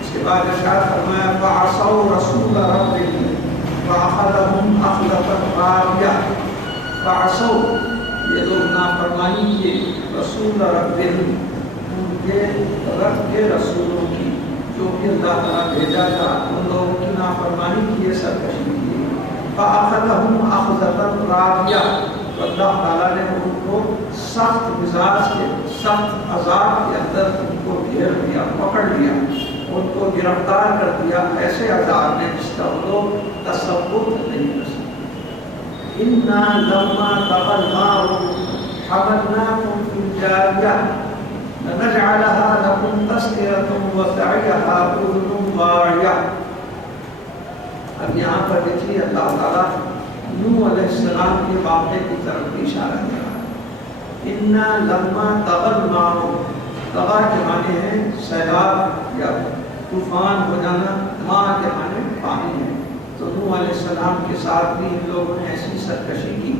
اس کے بعد ارشاد فرمایا فَعَصَوْا رَسُولَ رَبِّهِمْ فَأَخَذَهُمْ أَخْذَةً رَابِيَةً۔ فَعَصَوْا، یہ لوگ نافرمانی کیے، رسول ربِّهِمْ، ان کے رب کے رسولوں کی، جو کہ اللہ تعالیٰ بھیجا تھا، ان لوگوں کی نافرمانی کیے، سرکشی کی۔ فَأَخَذَهُمْ أَخْذَةً رَابِيَةً، تو اللہ تعالیٰ نے ان کو سخت مزاج کے، سخت عذاب کے اندر ان کو گھیر لیا، پکڑ لیا، ان کو گرفتار کر دیا ایسے عذاب نے جس کا وہ لوگ تصور نہیں کر سکتے۔ إِنَّا لَمَّا طَغَى الْمَاءُ حَمَلْنَاكُمْ فِي الْجَارِيَةِ لَنَجْعَلَهَا لَكُمْ تَذْكِرَةً وَتَعِيَهَا أُذُنٌ وَاعِيَةٌ۔ اب یہاں پر دیکھیے اللہ تعالیٰ نوح علیہ السلام کے واقعے کی طرف بھی اشارہ کر رہا ہے۔ اِنَّا لَمَّا طَغَى الْمَاءُ، طغا کے معنی ہے سیلاب یا طوفان ہو جانا، ماء کے معنی پانی ہے۔ تو نوح علیہ السلام کے ساتھ بھی ان لوگوں نے ایسی سرکشی کی،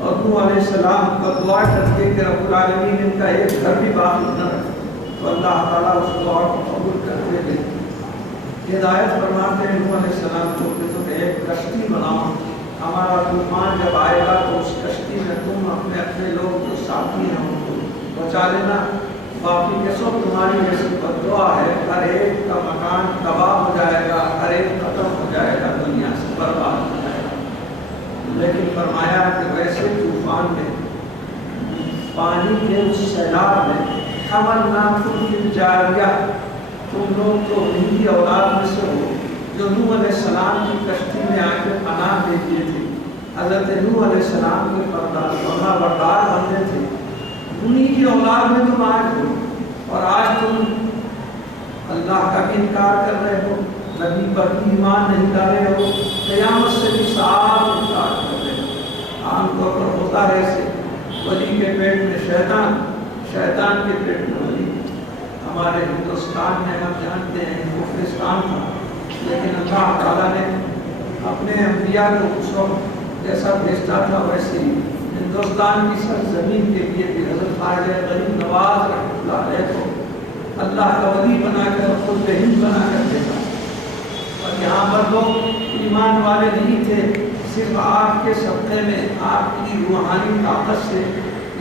اور نوح علیہ السلام کو دعا کرتے کہ رب العالمین ان کا ایک گھر بھی باقی نہ رکھے، تو اللہ تعالیٰ اس دعا کو قبول کرتے تھے، ہدایت فرماتے ہیں نوح علیہ السلام کو کہ تم ایک کشتی بناؤ، ہمارا طوفان جب آئے گا تو اس کشتی میں تم اپنے لوگ جو ساتھی ہیں ان کو بچا لینا، باقی کے سب تمہاری جیسی بددعا ہے، ہر ایک کا مکان تباہ ہو جائے گا، ہر ایک ختم ہو جائے گا، دنیا سے برباد ہو جائے گا۔ لیکن فرمایا کہ ویسے طوفان میں، پانی کے اس سیلاب میں، حَمَلْنَاكُمْ فِي الْجَارِيَةِ، تم لوگ تو انہی کی اولاد میں سے ہو جو نوح علیہ السلام کی کشتی میں آ کے پناہ دے دیے تھے، حضرت نوح علیہ السلام کے فرما بردار بندے تھے، انہی کی اولاد میں تم آج ہو، اور آج تم اللہ کا بھی انکار کر رہے ہو، نبی پر بھی ایمان نہیں لا رہے ہو، قیامت سے بھی صاف انکار کر رہے ہو۔ عام طور پر ہوتا ہے ایسے، ولی کے پیٹ میں شیطان، شیطان کے پیٹ میں ولی۔ ہمارے ہندوستان میں ہم جانتے ہیں کفرستان تھا، لیکن اللہ تعالیٰ نے اپنے انبیاء کو اس وقت جیسا بھیجتا تھا ویسے ہی ہندوستان کی سرزمین کے لیے بھی حضرت خواجہ غریب نواز رحمۃ اللہ علیہ کو اللہ کا ولی بنا کر خود ہند بنا کر بھیجا، اور یہاں پر لوگ ایمان والے نہیں تھے، صرف آپ کے صدقے میں، آپ کی روحانی طاقت سے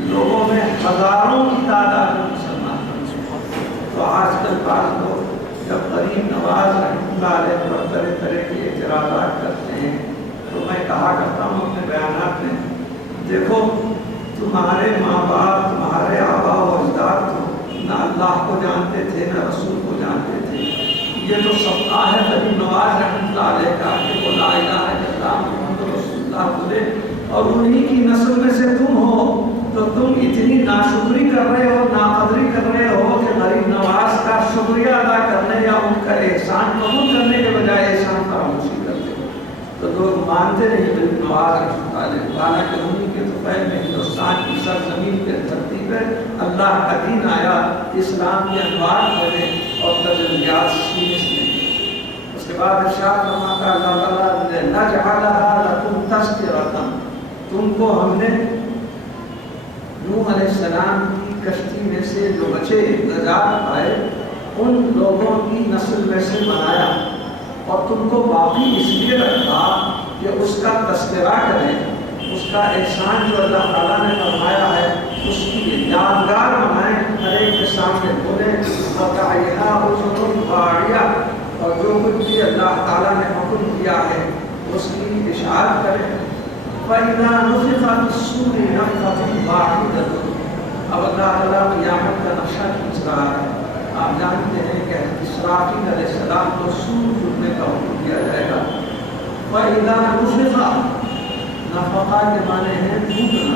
لوگوں میں ہزاروں کی تعداد میں مسلمان بن چکے۔ تو آج کل بعض لوگ جب غریب نواز رحمۃ اللہ علیہ پر طرح طرح کے اعتراضات کرتے ہیں تو میں کہا کرتا ہوں اپنے بیانات میں، دیکھو تمہارے ماں باپ، تمہارے آبا و اجداد تو نہ اللہ کو جانتے تھے نہ رسول کو جانتے تھے، یہ تو صدقہ ہے غریب نواز رحمۃ اللہ علیہ کا کہ وہ لا الہ الا اللہ محمد رسول اللہ بولے، اور انہی کی نسل میں سے تم ہو، تو تم اتنی ناشکری کر رہے ہو، ناقدری کر رہے ہو کہ غریب نواز کا شکریہ ادا کرنے یا ان کا احسان قبول کرنے کے بجائے احسان فراموشی کرتے ہو۔ تو لوگ مانتے نہیں غریب نواز رحمۃ اللہ علیہ، حالانکہ انہی کے تو پہلے میں ہندوستان کی سرزمین کے دھرتی پہ اللہ کا دین آیا، اسلام کے انوار پھیلے اور تجلیات سینے سے۔ اس کے بعد ارشاد فرماتا اللہ تعالیٰ نے نَجْعَلَهَا لَكُمْ تَذْكِرَةً، تم کو ہم نے نوح علیہ السلام کی کشتی میں سے جو بچے نجات پائے ان لوگوں کی نسل میں سے بنایا، اور تم کو باقی اس لیے رکھا کہ اس کا تذکرہ کریں، اس کا احسان جو اللہ تعالیٰ نے فرمایا ہے اس کی یادگار بنائیں، ہر ایک کے سامنے بولیں، وَتَعِيَهَا أُذُنٌ وَاعِيَةٌ، اور جو کچھ بھی اللہ تعالیٰ نے حکم دیا ہے اس کی اشاعت کریں۔ فَإِذَا نُفِخَ فِي الصُّورِ نَفْخَةٌ وَاحِدَةٌ، اب اللہ تعالیٰ قیامت کا نقشہ کھینچ رہا ہے۔ آپ جانتے ہیں کہ اسرافیل علیہ السلام کو سور پھوٹنے کا حکم دیا جائے گا۔ فَإِذَا نُفِخَ، نفخہ کے معنی ہے پھوٹنا،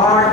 8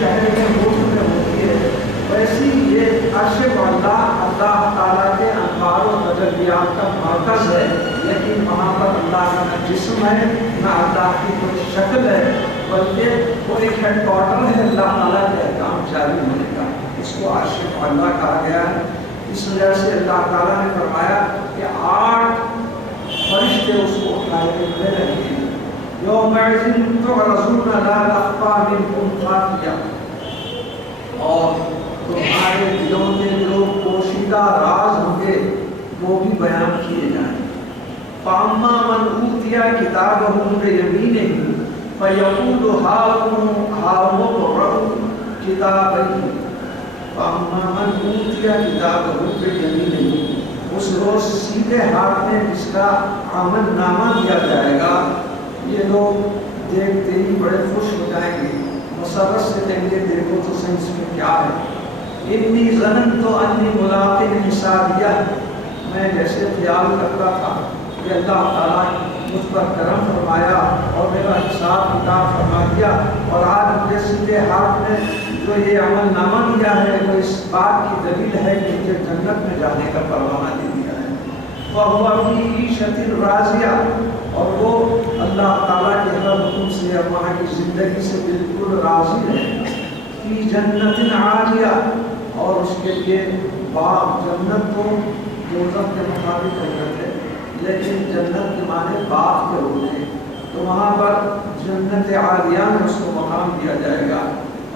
شہر میں ملک میں ہوتی ہے، ویسی یہ عرش اللہ اللہ تعالیٰ کے انوار و تجلیات کا مرکز ہے، لیکن وہاں پر اللہ کا نہ جسم ہے نہ اللہ کی کوئی شکل ہے، بلکہ وہ ایک ہیڈ کوارٹر ہے اللہ تعالیٰ کے احکام جاری ہونے کا، اس کو عرش اللہ کہا گیا ہے۔ اس وجہ سے اللہ تعالیٰ نے فرمایا کہ 8 فرشتے اس کو اٹھائے ہوئے رہیں گے، یومئذ تعرضون لا تخفی منکم خافیہ، اور تمہارے دلوں کے جو پوشیدہ راز ہوں گے وہ بھی بیان کیے جائیں گے۔ فَأَمَّا مَنْ أُوتِیَ کِتَابَهُ بِیَمِینِهِ فَیَقُولُ هَاؤُمُ اقْرَءُوا کِتَابِیَہ فَأَمَّا مَنْ أُوتِیَ کِتَابَهُ بِیَمِینِهِ، اس روز سیدھے ہاتھ میں جس کا عمل نامہ دیا جائے گا، یہ لوگ دیکھتے ہی بڑے خوش ہو جائیں گے، مسرت سے کہیں گے دیکھو تو صحیح اس میں کیا ہے۔ انی ظننت انی ملاق حسابیہ، میں جیسے خیال کرتا تھا کہ اللہ تعالیٰ مجھ پر کرم فرمایا اور میرا حساب کتاب فرما دیا، اور آج مجھے سیدھے ہاتھ میں جو یہ عمل نامہ دیا ہے وہ اس بات کی دلیل ہے کہ مجھے جنت میں جانے کا پروانہ دے دیا ہے۔ فَهُوَ فِي عِیشَةٍ رَاضِیَةٍ، اور وہ اللہ تعالیٰ کے ہر حکم سے اور وہاں کی زندگی سے بالکل راضی ہے۔ فِی جَنَّةٍ عَالِیَةٍ، اور اس کے لیے باغ، جنت تو دوزخ کے مطابق جنت ہے، لیکن جنت کے معنی باغ کے ہوتے ہیں، تو وہاں پر جنت عالیہ میں اس کو مقام دیا جائے گا۔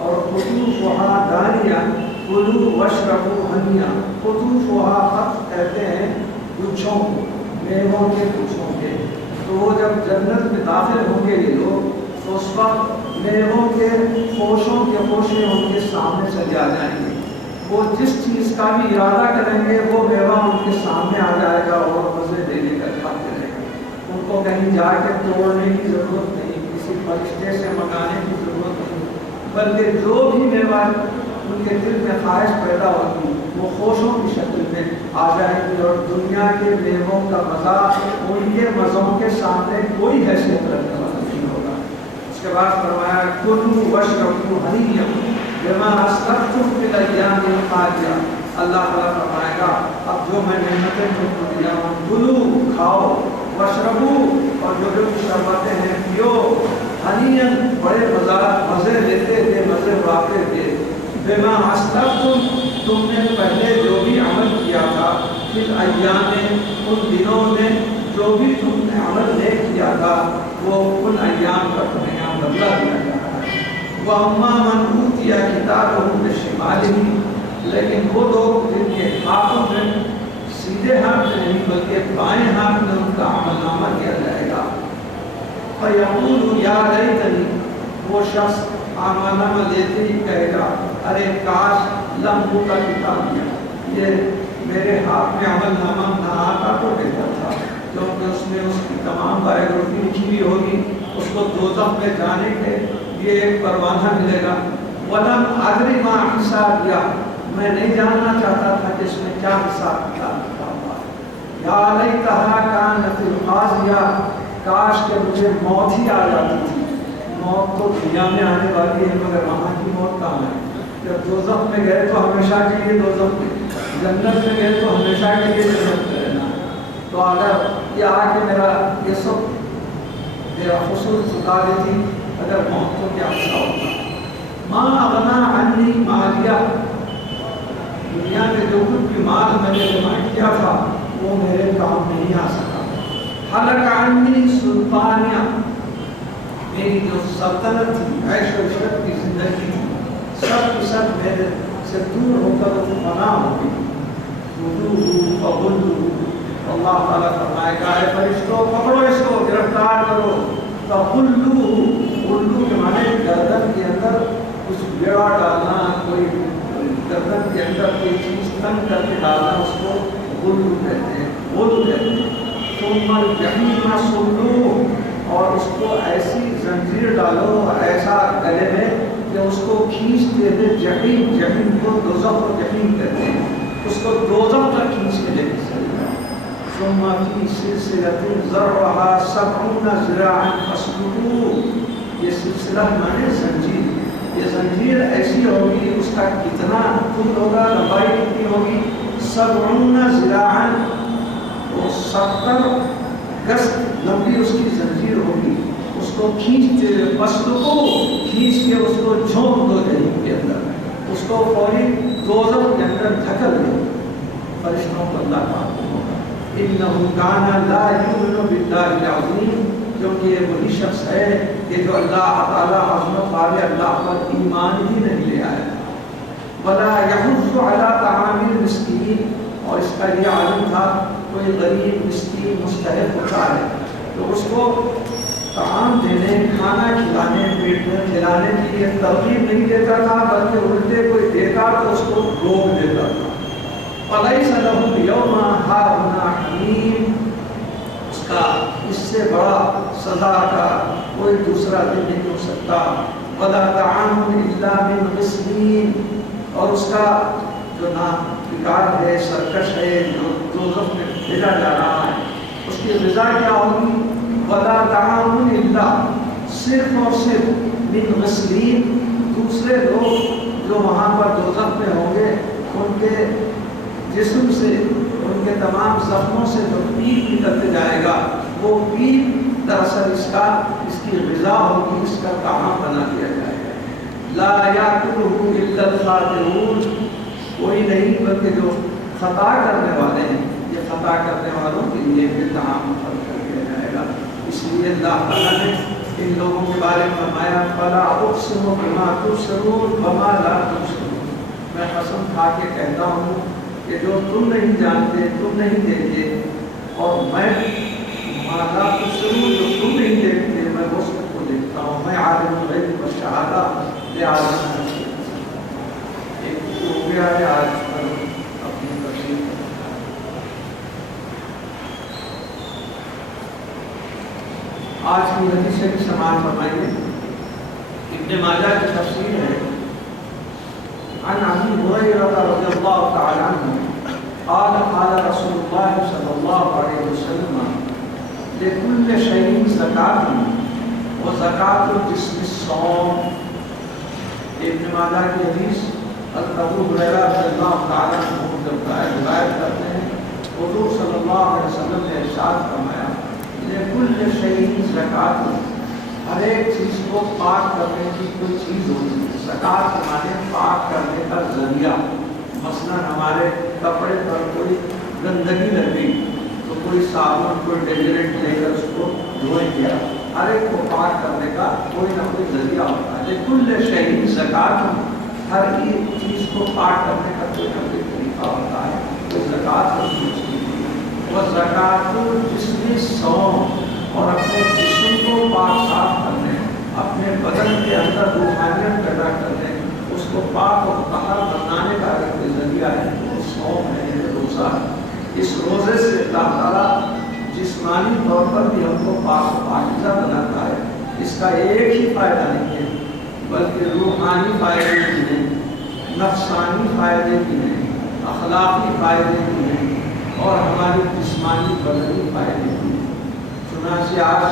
اور قطوفها دانیہ، کلوا واشربوا ہنیٰ، قطوفها خط کہتے ہیں گچھوں کو، میووں کے گچھوں کے، تو وہ جب جنت میں داخل ہوں گے یہ لوگ تو اس وقت میووں کے خوشوں کے خوشے ان کے سامنے چلے آ جائیں گے، وہ جس چیز کا بھی ارادہ کریں گے وہ میوہ ان کے سامنے آ جائے گا اور مزے دینے کا کھاتے رہیں گے، ان کو کہیں جا کے توڑنے کی ضرورت نہیں، کسی فرشتے سے منگانے کی ضرورت نہیں، بلکہ جو بھی میوہ ان کے دل میں خواہش پیدا ہوگی وہ خوشوں کی شکل میں آ جائے گی، اور دنیا کے میووں کا مزہ ان کے مزوں کے سامنے کوئی حیثیت رکھنے والا نہیں ہوگا۔ اس کے بعد فرمایا کلوا واشربوا ہنیٰ بما اسلفتم فی الایام الخالیہ، اللہ تعالیٰ فرمائے گا اب جو میں نعمتیں تم کو دیا ہوں، کلو کھاؤ، واشربوا اور جو شربتیں ہیں پیو، ہنیًا بڑے مزے لیتے تھے، مزے اڑاتے تھے، بما اسلفتم تم نے پہلے جو بھی عمل کیا تھا، پھر ایام ان دنوں میں جو بھی تم نے عمل نہیں کیا تھا وہ ان ایام کا تمہیں یہاں بدلہ دیا جا رہا ہے۔ وَأَمَّا مَنْ أُوتِیَ کِتَابَهُ بِشِمَالِهِ، لیکن وہ لوگ جن کے ہاتھوں میں سیدھے ہاتھ میں نہیں بلکہ بائیں ہاتھ میں ان کا عمل نامہ دیا جائے گا، فَيَقُولُ يَا لَيْتَنِی، وہ شخص عمل نامہ لیتے ہی کہے گا ارے کاش لم اوتا کتابیہ، یہ میرے ہاتھ میں عمل نامہ نہ آتا تو بہتر تھا، کیونکہ اس میں اس کی تمام بایوگرافی لکھی ہوئی ہوگی، اس کو دوزخ میں جانے کے لیے ایک پروانہ ملے گا۔ وَلَمْ أَدْرِ مَا حِسَابِیَہ، میں نہیں جاننا چاہتا تھا کہ اس میں کیا حساب کتاب لکھا ہوا۔ یا لیتہا کانت القاضیہ، کاش کہ مجھے موت ہی آ جاتی تھی، موت تو دنیا میں آنے والی ہے مگر وہاں کی موت کہاں ہے؟ جب دوزخ میں گئے تو ہمیشہ کے لیے دوزخ میں، جنت میں گئے تو ہمیشہ کے لیے جنت میں رہنا، تو اگر یہ آ کے میرا یہ سب میرا حصول چکا دیتی اگر موت تو کیا اچھا ہوتا۔ ماں اغنا عنی مالیہ، دنیا میں جو کچھ بھی مال میں نے جمع کیا تھا وہ میرے کام نہیں آ سکا۔ حلق عنی سلطانیہ، میری جو سلطنت تھی، عیش و عشرت کی زندگی تھی، سب کی سب میرے سے دور ہو کر وہ فنا ہو گئی۔ خذوہ فغلوہ، اللہ تعالیٰ فرمائے گا اے فرشتوں پکڑو اس کو، گرفتار کرو، فغلوہ، غلو کے معنی گردن کے اندر کچھ بیڑا ڈالنا، کوئی گردن کے اندر کوئی چیز تنگ کر کے ڈالنا، اس کو غلو کہتے ہیں، غلو کہتے ہیں۔ ثم الجحیم صلوہ، اور اس کو ایسی زنجیر ڈالو ایسا گلے میں کہ اس کو کھینچتے ہوئے جحیم، جحیم کو دوزخ اور جحیم کہتے ہیں، اس کو دوزخ تک کھینچ کے لے کے چلے جاؤ۔ ثم فی سلسلۃ ذرعها 70 ذراعا فاسلکوہ، یہ سلسلہ مانے زنجیر، یہ زنجیر ایسی ہوگی، اس کا کتنا طول ہوگا، لمبائی کتنی ہوگی، 70 ذراعاً، وہ 70 گز لمبی اس کی زنجیر ہوگی، اس کو کھینچتے ہوئے پسلو کو کھینچ کے اس کو جھونک دو جہنم کے اندر، اس کو فوری دوزخ کے اندر دھکل دو، فرشتوں کو اللہ کا حکم ہوگا، انہ کان لا یؤمن باللہ العظیم، کیونکہ یہ وہی شخص ہے کہ جو اللہ تعالیٰ عظمت والے اللہ پر ایمان ہی نہیں لے آیا، ولا یحض علی طعام المسکین، اور اس کا یہ عالم تھا کوئی غریب مسکین مستحق ہوتا ہے تو اس کو طعام دینے، کھانا کھلانے، پیٹ میں کھلانے کے لیے ترغیب نہیں دیتا تھا، بلکہ الٹے کوئی دیتا تو اس کو روک دیتا تھا، فلیس لہ الیوم ہاہنا حمیم، اس کا اس سے بڑا سزا کا کوئی دوسرا دن نہیں ہو سکتا، ولا طعام الا من غسلین، اور اس کا جو نام بیکار ہے، سرکش ہے، جو دوزخ میں بھیجا جا رہا ہے، اس کی غذا کیا ہوگی، ولا طعام الا، صرف اور صرف من غسلین، دوسرے لوگ جو وہاں پر دوزخ میں ہوں گے ان کے جسم سے، ان کے تمام زخموں سے جو پیپ نکلتے جائے گا، وہ پیپ دراصل اس کی غذا ہوگی، اس کا طعام بنا دیا جائے گا، لا یاکلہ الا الخاطئون، کوئی نہیں بلکہ جو خطا کرنے والے ہیں، یہ خطا کرنے والوں کے لیے بھی طعام خرچ کر دیا جائے گا، اس لیے اللہ تعالیٰ نے ان لوگوں کے بارے میں فرمایا فلا اقسم بما تبصرون وما لا تبصرون، میں قسم کھا کے کہتا ہوں کہ جو تم نہیں جانتے، تم نہیں دیکھتے، اور میں ما لا تبصرون، جو تم نہیں دیکھتے میں وہ سب کو دیکھتا ہوں، میں عالم الغیب والشہادہ، یہ عالم ایک ہو گیا ہے آج پر اپنی تفسیر۔ آج کی حدیث سے بھی سماعت فرمائیے، ابن ماجہ کی تفسیر ہے، عن ابی ہریرہ رضی اللہ تعالی عنہ قال قال رسول اللہ صلی اللہ علیہ وسلم لكل شيء زکاۃ وزکاۃ الجسم الصوم۔ ابن ماجہ کی حدیث حضرت ابو ہریرہ رضی اللہ تعالی عنہ روایت کرتے ہیں، حضور صلی اللہ علیہ وسلم نے ارشاد فرمایا لكل شيء زکاۃ، ہر ایک چیز کو پاک کرنے کی کوئی چیز ہوتی ہے، زکوٰۃ مانے پاک کرنے کا ذریعہ، مثلا ہمارے کپڑے پر کوئی گندگی لگ گئی تو کوئی صابن، کوئی ڈیٹرجنٹ لے کر اس کو دھوئیں گیا، ہر ایک کو پاک کرنے کا کوئی نہ کوئی ذریعہ ہوتا ہے، لكل شيء زکاۃ، ہر ایک چیز کو پاک کرنے کا کوئی نہ کوئی طریقہ ہوتا ہے، تو زکوٰۃ ہوتی ہے، وہ زکوٰۃ الجسم الصوم، اور اپنے جسم کو پاک صاف کرنے، اپنے بدن کے اندر روحانیت پیدا کرنے، اس کو پاک و طاہر بنانے کا اگر کوئی ذریعہ ہے تو صوم ہے، یہ روزہ ہے، اس روزے سے اللہ تعالیٰ جسمانی طور پر بھی ہم کو پاک و پاکیزہ بناتا ہے، اس کا ایک ہی فائدہ نہیں ہے بلکہ روحانی فائدے بھی ہیں، نفسانی فائدے بھی ہیں، اخلاقی فائدے بھی ہیں، اور ہماری جسمانی بدنی فائدے بھی ہیں۔ چنانچہ آج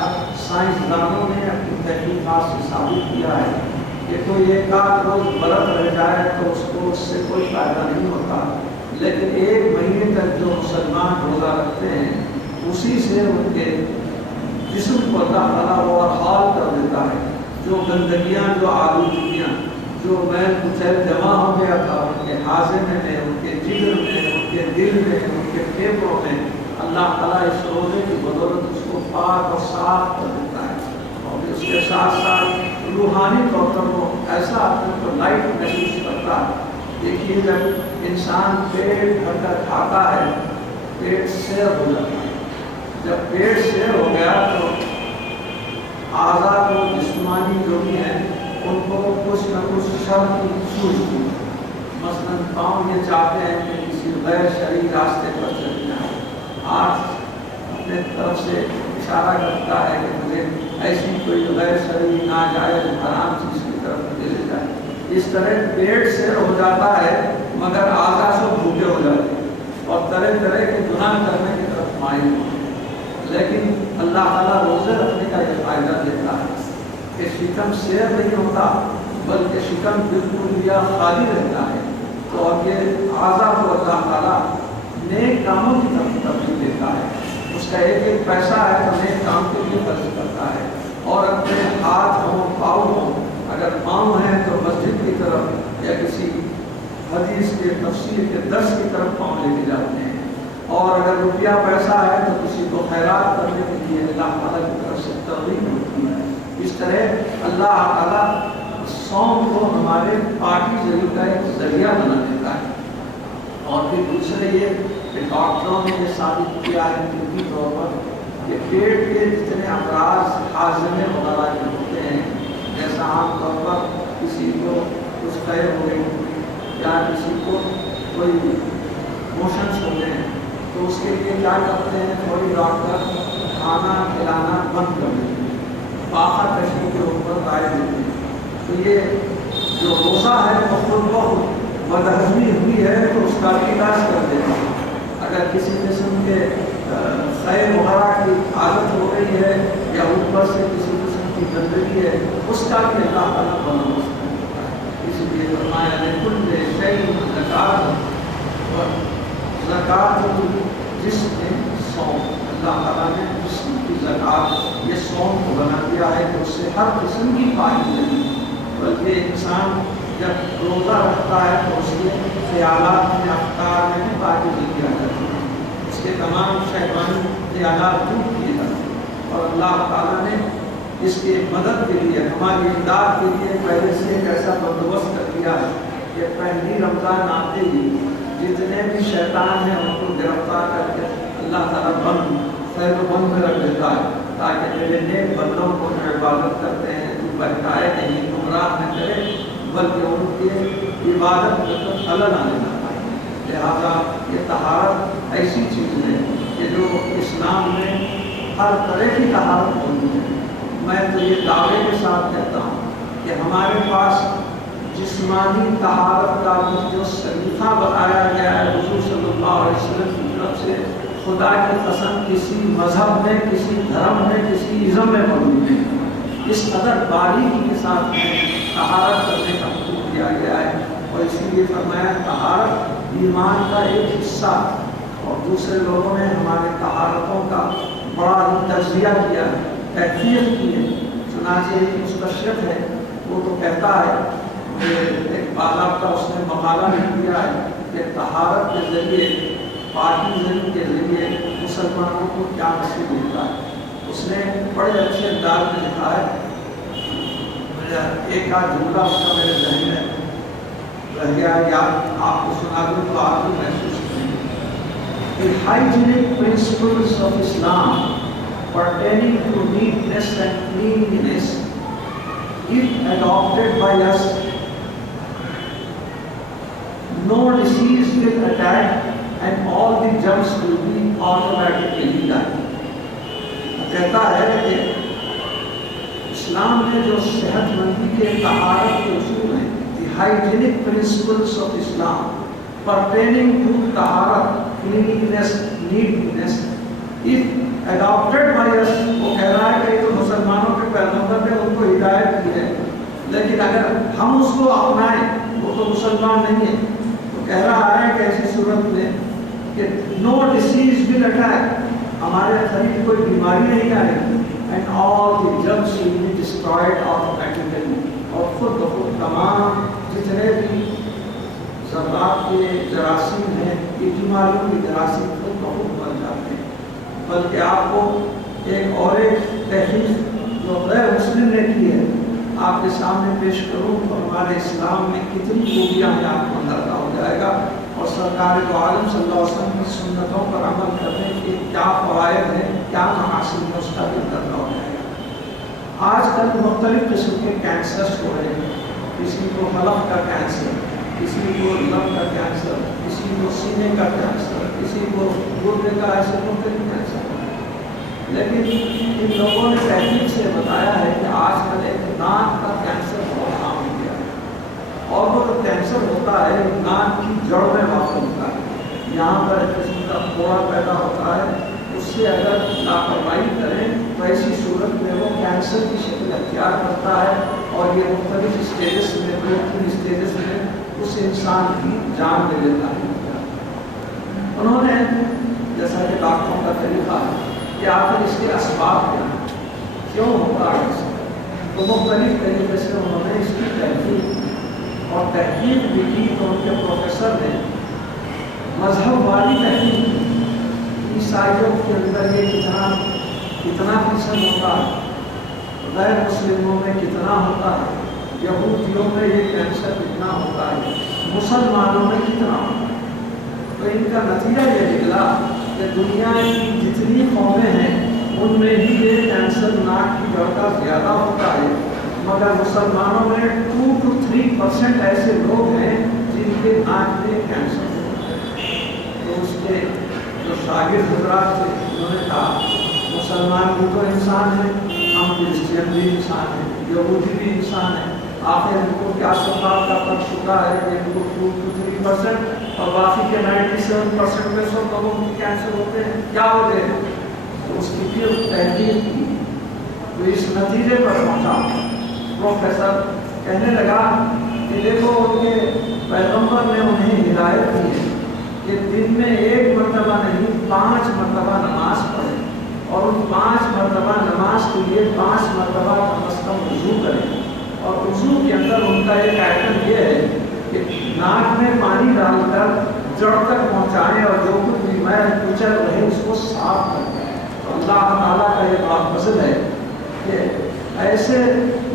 سائنسدانوں نے اپنی تحقیقات سے ثابت کیا ہے کہ کوئی ایک آدھ روز غلط رہ جائے تو اس سے کوئی فائدہ نہیں ہوتا، لیکن ایک مہینے تک جو مسلمان روزہ رکھتے ہیں اسی سے ان کے جسم کو اللہ تعالیٰ اوورحال کر دیتا ہے، جو گندگیاں، جو آلودگیاں، جو میل کچیل جمع ہو گیا تھا ان کے ہاضمے میں، ان کے جگر میں، ان کے دل میں، ان کے پھیپھڑوں میں، اللہ تعالیٰ اس روزے کی بدولت اس کو پاک اور صاف کر دیتا ہے، اور اس کے ساتھ ساتھ روحانی طور پر وہ ایسا اپنے کو لائٹ محسوس کرتا ہے۔ دیکھیے جب انسان پیٹ بھر کر کھاتا ہے پیٹ سیر ہو جاتا ہے، جب پیٹ سیر ہو گیا تو اعضاء کو جسمانی جو بھی ہیں ان کو کچھ نہ کچھ شرط سوچتی ہے، مثلاً پاؤں یہ چاہتے ہیں کہ کسی غیر شرعی راستے پر چل جائیں، ہاتھ اپنے طرف سے اشارہ کرتا ہے کہ مجھے ایسی کوئی غیر شرعی ناجائز حرام چیز کی طرف لے لے جائے، اس طرح پیٹ سیر ہو جاتا ہے مگر اعضاء سے بھوکے ہو جاتے ہیں اور طرح طرح کے گناہ کرنے کی طرف مائل ہوتے ہیں، لیکن اللہ تعالیٰ روزے رکھنے کا یہ فائدہ دیتا ہے کہ شکم سیر نہیں ہوتا بلکہ شکم بالکل یا خالی رہتا ہے، تو اب یہ اعضاء کو اللہ تعالیٰ نیک کاموں کی طرف ترجیح دیتا ہے. اس کا ایک پیسہ ہے تو نیک کام کے لیے خرچ کرتا ہے، اور اپنے ہاتھ ہوں پاؤں ہوں، اگر پاؤں ہیں تو مسجد کی طرف یا کسی حدیث کے تفسیر کے درس کی طرف پاؤں لے کے جاتے ہیں، اور اگر روپیہ پیسہ ہے تو کسی کو خیرات کرنے کے لیے اللہ تعالیٰ کی طرف سے ترغیب ہوتی ہے. اس طرح اللہ تعالیٰ صوم کو ہمارے پاکیزگی کا ایک ذریعہ بنا دیتا ہے. اور پھر دوسرے یہ کہ ڈاکٹروں نے یہ ثابت کیا ہے طبی طور پر کہ پیٹ کے جتنے امراض ہاضمے وغیرہ کے ہوتے ہیں، جیسا عام طور پر کسی کو کچھ قے ہو گئی یا کسی کو کوئی موشنس ہو گئے ہیں، تو اس کے لیے کیا کرتے ہیں، کوئی ڈاکٹر کھانا کھلانا بند کر دیتے ہیں، باہر کشی کے اوپر رائے دیتے ہیں. تو یہ جو روزہ ہے وہ خود بخود بدہضمی ہوئی ہے تو اس کا علاج کر دیتے ہیں. اگر کسی قسم کے خیر وغیرہ کی عادت ہو رہی ہے یا اوپر سے کسی قسم کی گندگی ہے، اس کا بھی اللہ تعالیٰ بندوبست کرتا ہے. اس لیے فرمایا کل شیء زکات، اور زکات جسم میں صوم، اللہ تعالیٰ نے جسم کی زکات یہ صوم کو بنا دیا ہے کہ اس سے ہر قسم کی پاکیزگی، بلکہ انسان جب روزہ رکھتا ہے تو اس کے خیالات میں افکار میں بھی پاکیزگی آ جاتی ہے، اس کے تمام شیطانی خیالات دور کیے جاتے ہیں. اور اللہ تعالیٰ نے اس کی مدد کے لیے، ہماری امداد کے لیے پہلے سے ایک ایسا بندوبست کر دیا ہے کہ پہلی رمضان آتے ہی جتنے بھی شیطان ہیں ان کو گرفتار کر کے اللہ تعالیٰ بند میں رکھ دیتا ہے، تاکہ میرے نیک بندوں کو جو عبادت کرتے ہیں تو بہکائے نہیں، گمراہ نہ کرے، بلکہ ان کی عبادت کو خلل آنے لگتا ہے. لہٰذا یہ طہارت ایسی چیز ہے کہ جو اسلام میں ہر طرح کی طہارت ہوتی ہے. میں تو یہ دعوے کے ساتھ کہتا ہوں کہ ہمارے پاس جسمانی طہارت کا جو سلیقہ بتایا گیا ہے حضور صلی اللہ علیہ وسلم کی طرف سے، خدا کی قسم کسی مذہب میں، کسی دھرم میں، کسی ازم میں موجود نہیں. اس قدر باریکی کے ساتھ طہارت کرنے کا حکم دیا گیا ہے، اور اسی لیے فرمایا طہارت ایمان کا ایک حصہ. اور دوسرے لوگوں نے ہمارے طہارتوں کا بڑا تجزیہ کیا ہے، تحقیق کی ہے. چنانچہ ایک مستشرق ہے وہ تو کہتا ہے کہ ایک باضابطہ اس نے مقالہ لکھ دیا ہے کہ طہارت کے ذریعے، پاکیزگی کے ذریعے مسلمانوں کو کیا نصیب ہوتا ہے. اس نے بڑے اچھے انداز میں لکھا ہے، ایک آدھ جملہ اس کا میرے ذہن میں رہ گیا، یا آپ کو سنا دوں تو آپ بھی محسوس کریں گے. The hygienic principles of Islam pertaining to neatness and cleanliness, if adopted by us, no disease will attack and all the germs will be automatically died. کہتا ہے کہ اسلام میں جو صحت مندی کے طہارت کے اصول ہیں، the hygienic principles of Islam pertaining to طہارت، cleanliness, neatness, if adopted by us، وہ کہہ رہا ہے کہ یہ تو مسلمانوں کے پیغمبر نے ان کو ہدایت کی ہے، لیکن اگر ہم اس کو اپنائیں، وہ تو مسلمان نہیں ہے، تو کہہ رہا ہے کہ ایسی صورت میں کہ no disease will attack، ہمارے قریب کوئی بیماری نہیں آئے گی، and all the germs will be destroyed automatically، اور خود بخود تمام جتنے بھی ذرات کے جراثیم ہیں، یہ بیماریوں کے جراثیم خود بخود بن جاتے ہیں. بلکہ آپ کو ایک اور ایک تحقیق جو غیر مسلم نے کی ہے آپ کے سامنے پیش کروں تو ہمارے اسلام میں کتنی خوبیاں ہیں آپ کو اندازہ ہو جائے گا، اور سرکار دو عالم صلی اللہ علیہ وسلم کی سنتوں پر عمل کرنے کے کیا فوائد ہیں، کیا محاسن ہیں، اس کا بھی اندازہ ہو جائے گا. آج کل مختلف قسم کے کینسرس ہو رہے ہیں، کسی کو حلق کا کینسر، کسی کو لب کا کینسر، کسی کو سینے کا کینسر، کسی کو گردے کا، ایسے مختلف کینسر. لیکن ان لوگوں نے تحقیق سے بتایا ہے کہ آج کل ایک ناک کا کینسر بہت عام ہو گیا ہے، اور وہ جو کینسر ہوتا ہے ناک کی جڑ میں واقع ہوتا ہے. یہاں پر ایک قسم کا پھوڑا پیدا ہوتا ہے، اس سے اگر لاپرواہی کریں تو ایسی صورت میں وہ کینسر کی شکل کو اختیار کرتا ہے اور یہ مختلف اسٹیجز میں اسٹیجز میں اس انسان کی جان لے لیتا ہے۔ انہوں نے جیسا کہ ڈاکٹروں کا طریقہ ہے کہ آخر اس کے اسباب کیا ہیں، کیوں ہوتا ہے اس میں، تو مختلف طریقے سے انہوں نے اس کی تحقیق کی اور تحقیق بھی کی تو ان کے پروفیسر نے مذہب والی تحقیق کی۔ عیسائیوں کے اندر یہ کتنا فیصد ہوتا ہے، غیر مسلموں میں کتنا ہوتا ہے، یہودیوں میں یہ کینسر کتنا ہوتا ہے، مسلمانوں میں کتنا ہوتا ہے۔ تو ان کا نتیجہ یہ نکلا کہ دنیا کی جتنی قومیں ہیں ان میں بھی یہ کینسر ناک کی جڑ کا زیادہ ہوتا ہے، مگر مسلمانوں میں 2 to 3% ایسے لوگ ہیں جن کے ناک میں کینسر ہوتا ہے۔ تو اس کے جو شاگرد حضرات تھے انہوں نے کہا مسلمان بھی تو انسان ہیں، ہم کرسچین بھی انسان ہیں، یہودی بھی انسان ہیں، آخر ان کو کیا سفار کا فرق چھوٹا ہے کہ ان کو 2 to 3% اور باقی کے 97% میں سب لوگوں کی کینسر ہوتے ہیں، کیا وجہ ہے؟ تو اس کی پھر تحقیق کی تو اس نتیجے پر پہنچا۔ پروفیسر کہنے لگا کہ دیکھو ان کے پیغمبر نے انہیں ہدایت دی ہے کہ دن میں 1 مرتبہ نہیں 5 مرتبہ نماز پڑھیں اور ان 5 مرتبہ نماز کے لیے 5 مرتبہ کم از کم وضو کریں، اور وضو کے اندر ان کا ایک آئٹم یہ ہے کہ ناک میں پانی ڈال کر جڑ تک پہنچائیں اور جو کچھ بھی میل کچل رہے اس کو صاف کر دیں۔ تو اللہ تعالیٰ کا یہ بات فضل ہے کہ ایسے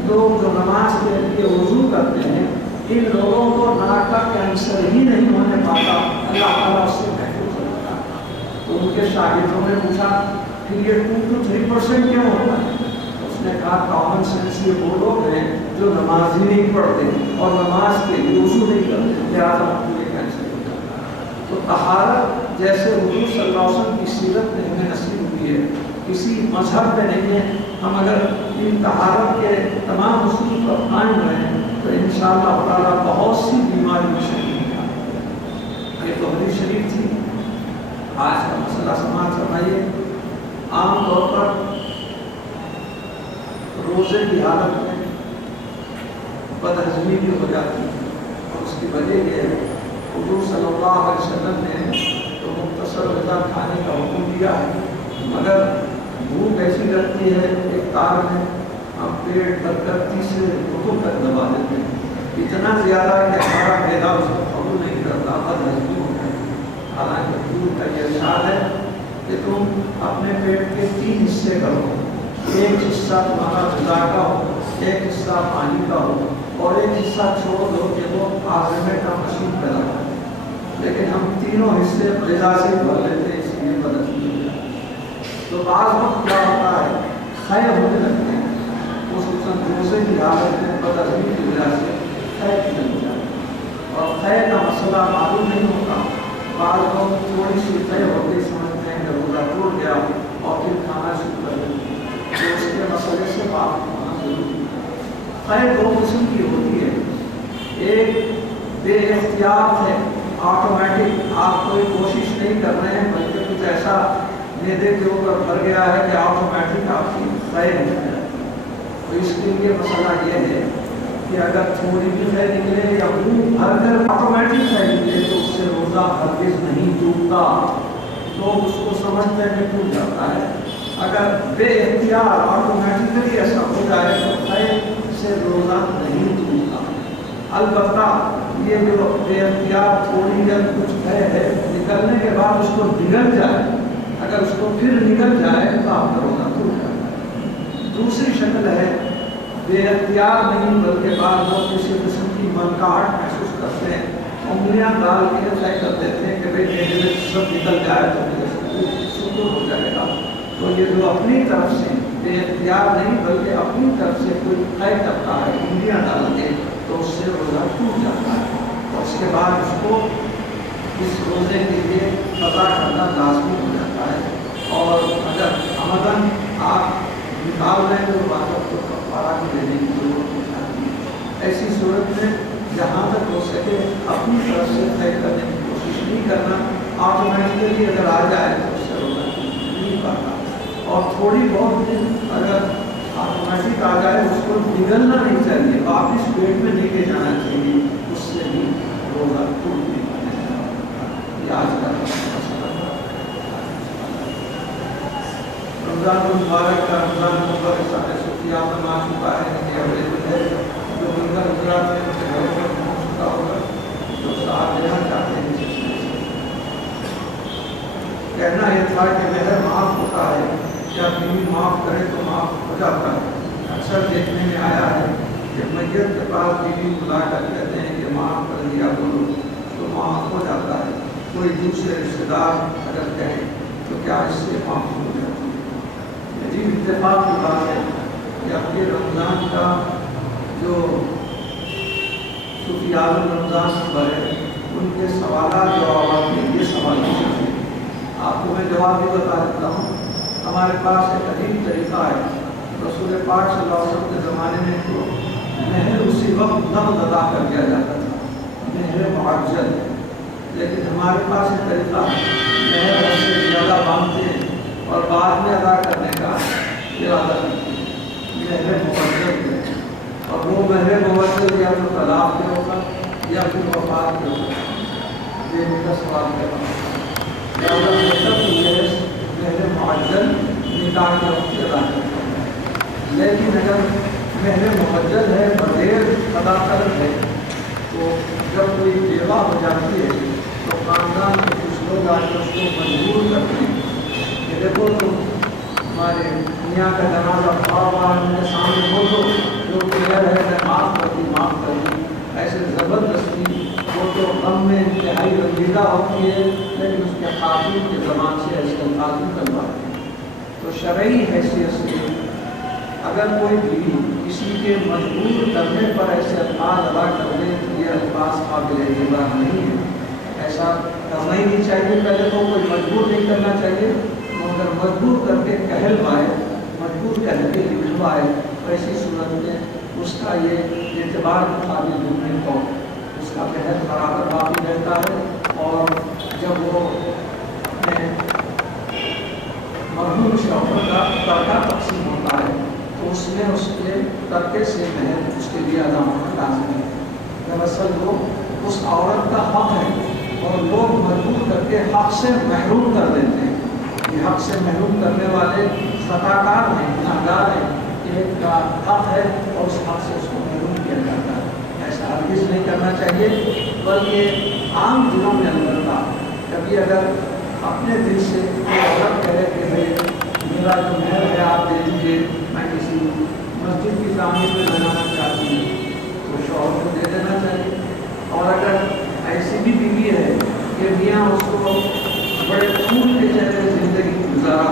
لوگ جو نماز کے لیے وضو کرتے ہیں ان لوگوں کو ناک کا کینسر ہی نہیں ہونے پاتا، اللہ تعالیٰ اس سے محفوظ رکھتا ہے۔ تو ان کے شاگردوں نے پوچھا پھر یہ 2 to 3% کیوں ہوتا ہے؟ اس نے کہا کامن سینس یہ وہ لوگ ہیں جو نماز ہی نہیں پڑھتے اور نماز کے لیے وضو نہیں کرتے، لہٰذا یہ کینسر ہوتا ہے۔ تو طہارت جیسے حضور صلی اللہ علیہ وسلم کی سیرت میں ہمیں نصیب ہوئی ہے، کسی مذہب میں نہیں ہے، ہم اگر ان طہارت کے تمام اصول پر قائم رہیں تو انشاءاللہ تعالیٰ بہت سی بیماریوں سے نکالیں۔ یہ تو حدیث شریف تھی۔ آج کا مسئلہ سماعت فرمائیے۔ عام طور پر روزے کی حالت میں بدہضمی بھی ہو جاتی ہے اور اس کی وجہ یہ ہے حضور صلی اللہ علیہ وسلم نے تو مختصر غذا کھانے کا حکم دیا ہے، مگر بھوک ایسی لگتی ہے ایک تار میں ہم پیٹ بھر کر تیسرے رکوع تک دبا دیتے ہیں، اتنا زیادہ کہ ہمارا معدہ اس کو قبول نہیں کرتا، بدہضمی ہو جاتی ہے۔ حالانکہ حضور کا یہ ارشاد ہے کہ تم اپنے پیٹ کے 3 حصے کرو، ایک حصہ تمہارا غذا کا ہو، ایک حصہ پانی کا ہو اور ایک حصہ چھوڑ دو کہ وہ ہاضمے کا مشین پیدا کرے، لیکن ہم تینوں حصے غذا سے بھر لیتے ہیں، اس لیے بدہضمی ہو جاتی ہے۔ تو بعض وقت کیا ہوتا ہے خے ہونے لگتے ہیں، خصوصاً روزے کی حالت میں بدہضمی کی وجہ سے خے کی ہو جاتی ہے اور خے کا مسئلہ معلوم نہیں ہوتا۔ بعض لوگ تھوڑی سی خے ہوتی سمجھتے ہیں کہ روزہ ٹوٹ گیا اور پھر کھانا شروع کر دیتے ہیں، تو اس کے مسئلے سے بات ہونا ضروری ہے۔ خے 2 قسم کی ہوتی ہے، ایک بے اختیار ہے، آٹومیٹک، آپ کوئی کوشش نہیں کر رہے ہیں بلکہ کچھ ایسا معدے کے اوپر بھر گیا ہے کہ آٹومیٹک آپ کی خے نکل جائے۔ تو اس کے لیے مسئلہ یہ ہے کہ اگر تھوڑی بھی خے نکلے یا منہ بھر کر آٹومیٹک خے نکلے تو اس سے روزہ ہرگز نہیں ٹوٹتا، لوگ اس کو سمجھتے ہیں کہ ٹوٹ جاتا ہے۔ اگر بے اختیار آٹومیٹکلی ایسا ہو جائے تو خے سے روزہ نہیں ٹوٹتا۔ البتہ یہ جو بے اختیار تھوڑی دیر کچھ خے ہے نکلنے کے بعد اس کو نگل جائے، اگر اس کو پھر نکل جائے تو آپ کا روزہ ٹوٹ جائے۔ دوسری شکل ہے بے اختیار نہیں بلکہ بعض لوگ کسی قسم کی منقاہٹ محسوس کرتے ہیں، انگلیاں ڈال کے طے کر دیتے ہیں کہ بھائی میرے میں سب نکل جائے تو سکون ہو جائے گا۔ تو یہ جو اپنی طرف سے بے اختیار نہیں بلکہ اپنی طرف سے کوئی طے کرتا ہے انگلیاں ڈال کے تو اس سے روزہ ٹوٹ جاتا ہے اور اس کے بعد اس کو اس روزے کے لیے قضا کرنا لازمی ہو جاتا ہے، اور اگر عمداً آپ نکال رہے تو واقعہ کو کفارہ بھی دینے کی ضرورت نہیں آتی۔ ایسی صورت میں جہاں تک ہو سکے اپنی طرف سے طے کرنے کی کوشش نہیں کرنا، آٹومیٹکلی اگر آ جائے تو اس سے روزہ نہیں پاتا، اور تھوڑی بہت دن اگر آٹومیٹک آ جائے، اس کو نگلنا نہیں چاہیے، واپس پیٹ میں لے کے جانا چاہیے، اس سے بھی روزہ ٹوٹ نہیں پاتا۔ یہ آج کا رمضان المبارک کا رمضان المبارک سارے صوفیہ میں آ چکا ہے کہ اگلے دن ہے جو دیگر حضرات میں اپنے گھروں پر پہنچ چکا ہوگا، جو ساتھ دینا چاہتے ہیں کہنا یہ تھا کہ مہر معاف ہوتا ہے، جب بیوی معاف کرے تو معاف ہو جاتا ہے۔ اکثر دیکھنے میں آیا ہے کہ میت کے پاس بیوی بلا کر کہتے ہیں کہ معاف کر دیا کرو تو معاف ہو جاتا ہے، کوئی دوسرے رشتے دار اگر کہیں تو کیا اس سے معاف ہو جاتی ہے؟ یہ اتفاق کی بات ہے کہ اب یہ رمضان کا جو صوفی اعظم رمضان نمبر ہے ان کے سوالات جوابات میں یہ سوال پوچھتے ہیں۔ آپ کو میں جواب بھی بتا دیتا ہوں۔ ہمارے پاس ایک عجیب طریقہ ہے، رسول پاک صلی اللہ علیہ وسلم کے زمانے میں تو مہر اسی وقت نقد ادا کر دیا جاتا تھا، مہر معجل، لیکن ہمارے پاس ایک طریقہ ہے، مہر اس سے زیادہ باندھتے ہیں اور بعد میں ادا کرنے کا ارادہ کرتے ہیں، مہر معجل ہے، اور وہ مہر معجل یا تو طلاق پہ ہوگا یا پھر وفات پہ ہوگا۔ یہ میرا سوال ہے، مہر معجل نکاح کے وقت ادا کرتا ہے، لیکن اگر مہر معجل ہے بغیر ادا کرد ہے تو جب کوئی بیوہ ہو جاتی ہے تو خاندان کے کچھ لوگ آ کے اس کو مجبور کرتے ہیں کہ دیکھو تم ہمارے میاں کا جنازہ خواب کے سامنے ہو تو جو کلیئر ہے میں معاف کر دی، ایسے زبردستی وہ تو غم میں انتہائی رنجیدہ ہوتی ہے لیکن اس کے خاتون کے زبان سے ایسے الفاظ نکلواتے ہیں۔ تو شرعی حیثیت سے اگر کوئی بیوی کسی کے مجبور کرنے پر ایسے الفاظ ادا کر دے تو یہ الفاظ قابل اعتبار نہیں ہے، ایسا کرنا ہی نہیں چاہیے۔ پہلے تو کوئی مجبور نہیں کرنا چاہیے، مگر مجبور کر کے کہلوائے، مجبور کر کے لکھوائے تو ایسی صورت میں اس کا یہ اعتبار قابل نہیں ہو، اس کا بحث برابر باقی رہتا ہے، اور جب وہ اپنے مرحوم شوہر کا ترکہ تقسیم ہوتا ہے تو اس میں اس کے ترکے سے مہر اس کے لیے ادا ہونا لازمی ہے۔ دراصل وہ اس عورت کا حق ہے اور لوگ مجبور کر کے حق سے محروم کر دیتے ہیں۔ یہ حق سے محروم کرنے والے خطاکار ہیں، گناہگار ہیں، ایک کا حق ہے اور اس حق سے اس کو محروم کیا جاتا ہے۔ ایسا ہرگز نہیں کرنا چاہیے، بلکہ عام دنوں میں البتہ کبھی اگر اپنے دل سے عورت کہے کہ بھائی میرا جو مہر ہے آپ دے دیجیے، میں کسی مسجد کی تعمیر میں لگانا چاہتی ہوں، تو شوہر کو دے دینا چاہیے۔ اور اگر ایسی بھی بیوی ہے کہ میاں اس کو بڑے پھول کے چہرے زندگی گزارا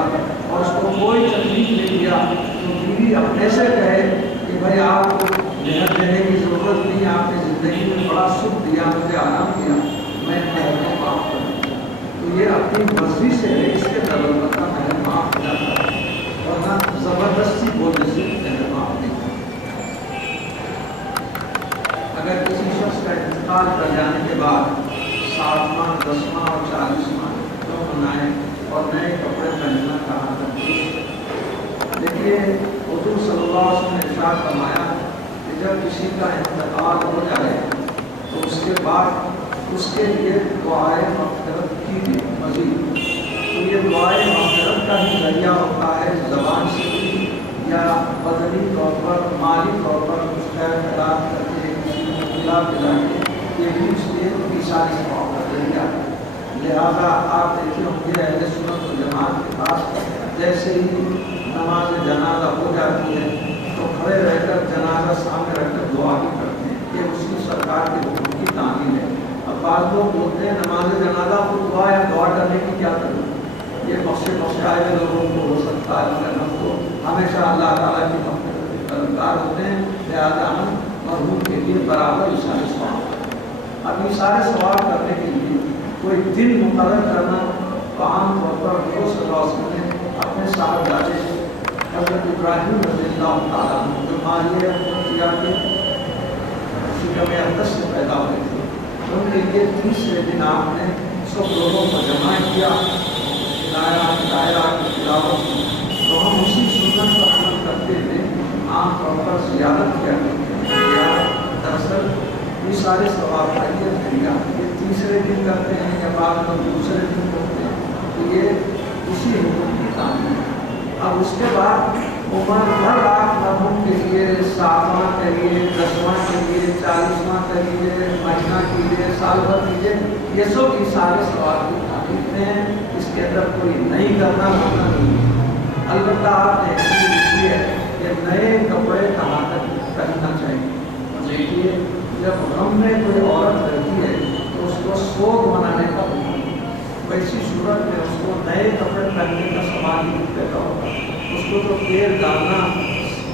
اور اس کو کوئی تکلیف نہیں دیا تو بیوی اپنے سے کہے کہ بھائی آپ کو مہر دینے کی ضرورت نہیں، آپ نے زندگی میں بڑا سکھ دیا، مجھے آرام دیا، میں مہر کو معاف کر دوں، تو یہ اپنی مرضی سے ہے، اس کے دبل کا مہر معاف ہو جاتا ہے، ورنہ زبردستی بولنے سے مہر معاف نہیں ہوتا۔ اگر کسی شخص کا انتقال کر جانے کے بعد 7واں 10واں اور 40واں کیوں منائیں اور نئے کپڑے پہننا کہا کرتے ہیں؟ دیکھیے حضور صلی اللہ علیہ وسلم نے ارشاد فرمایا کہ جب کسی کا انتقال ہو جائے تو اس کے بعد اس کے لیے دعائے مغفرت کی مزید، تو یہ دعائے مغفرت کا ہی ذریعہ ہوتا ہے، زبان سے بھی یا بدنی طور پر مالی طور پر کچھ خیر خیرات کر کے کسی کو کھلا پلا کے، یہ بھی اس لیے ساری ثواب کا ذریعہ۔ لہٰذا آپ دیکھے ہوں گے اہل سنت و جماعت کے پاس جیسے ہی نماز جنازہ ہو جاتی ہے تو کھڑے رہ کر جنازہ سامنے رکھ کر دعا بھی کرتے ہیں، یہ اس کی سرکار کے حکم کی تعمیل ہے۔ اب بعض لوگ بولتے ہیں نماز جنازہ کو دعا یا دعا کرنے کی کیا ضرورت، یہ بخشے آئے لوگوں کو ہو سکتا ہے، مگر ہم تو ہمیشہ اللہ تعالیٰ کی مغفرت کے طلبگار ہوتے ہیں، لہٰذا ہم مرحوم کے لیے برابر اشارے ثواب۔ اب یہ سارے سوال کرنے کے لیے کوئی دن مقرر کرنا تو عام طور پر حضور صلی اللہ علیہ وسلم نے اپنے صاحبزادے حضرت ابراہیم رضی اللہ تعالیٰ عنہ جو مالیہ کیا کہ شکم اقدس سے پیدا ہوئے تھے، ان کے لیے 30 دن آپ نے سب لوگوں کو جمع کیا، ہدایات کی تلاوت کی، تو ہم اسی سنت پر عمل کرتے ہوئے عام طور پر زیادت کیا کرتے ہیں، یا دراصل یہ سارے ثواب کا یہ تیسرے دن کرتے ہیں یا بعد میں دوسرے دن کرتے ہیں، تو یہ اسی حکم کی تعمیر ہے۔ اب اس کے بعد عمر ہر لاکھ مرحوم کے لیے 7واں کے لیے 10واں کے لیے 40واں کے لیے مہینہ کے لیے سال بھر کے لیے یہ سب یہ سارے ثواب کی تعمیر ہیں، اس کے اندر کوئی نہیں کرنا ہونا نہیں ہے۔ البتہ آپ نے اس لیے کہ نئے کپڑے کہاں تک پہننا چاہیے۔ دیکھیے جب غم میں کوئی عورت رہتی ہے تو اس کو سوگ منانے کا حکم ہے، ویسی صورت میں اس کو نئے کپڑے پہننے کا سوال ہی پیدا ہوگا۔ اس کو تو تیل ڈالنا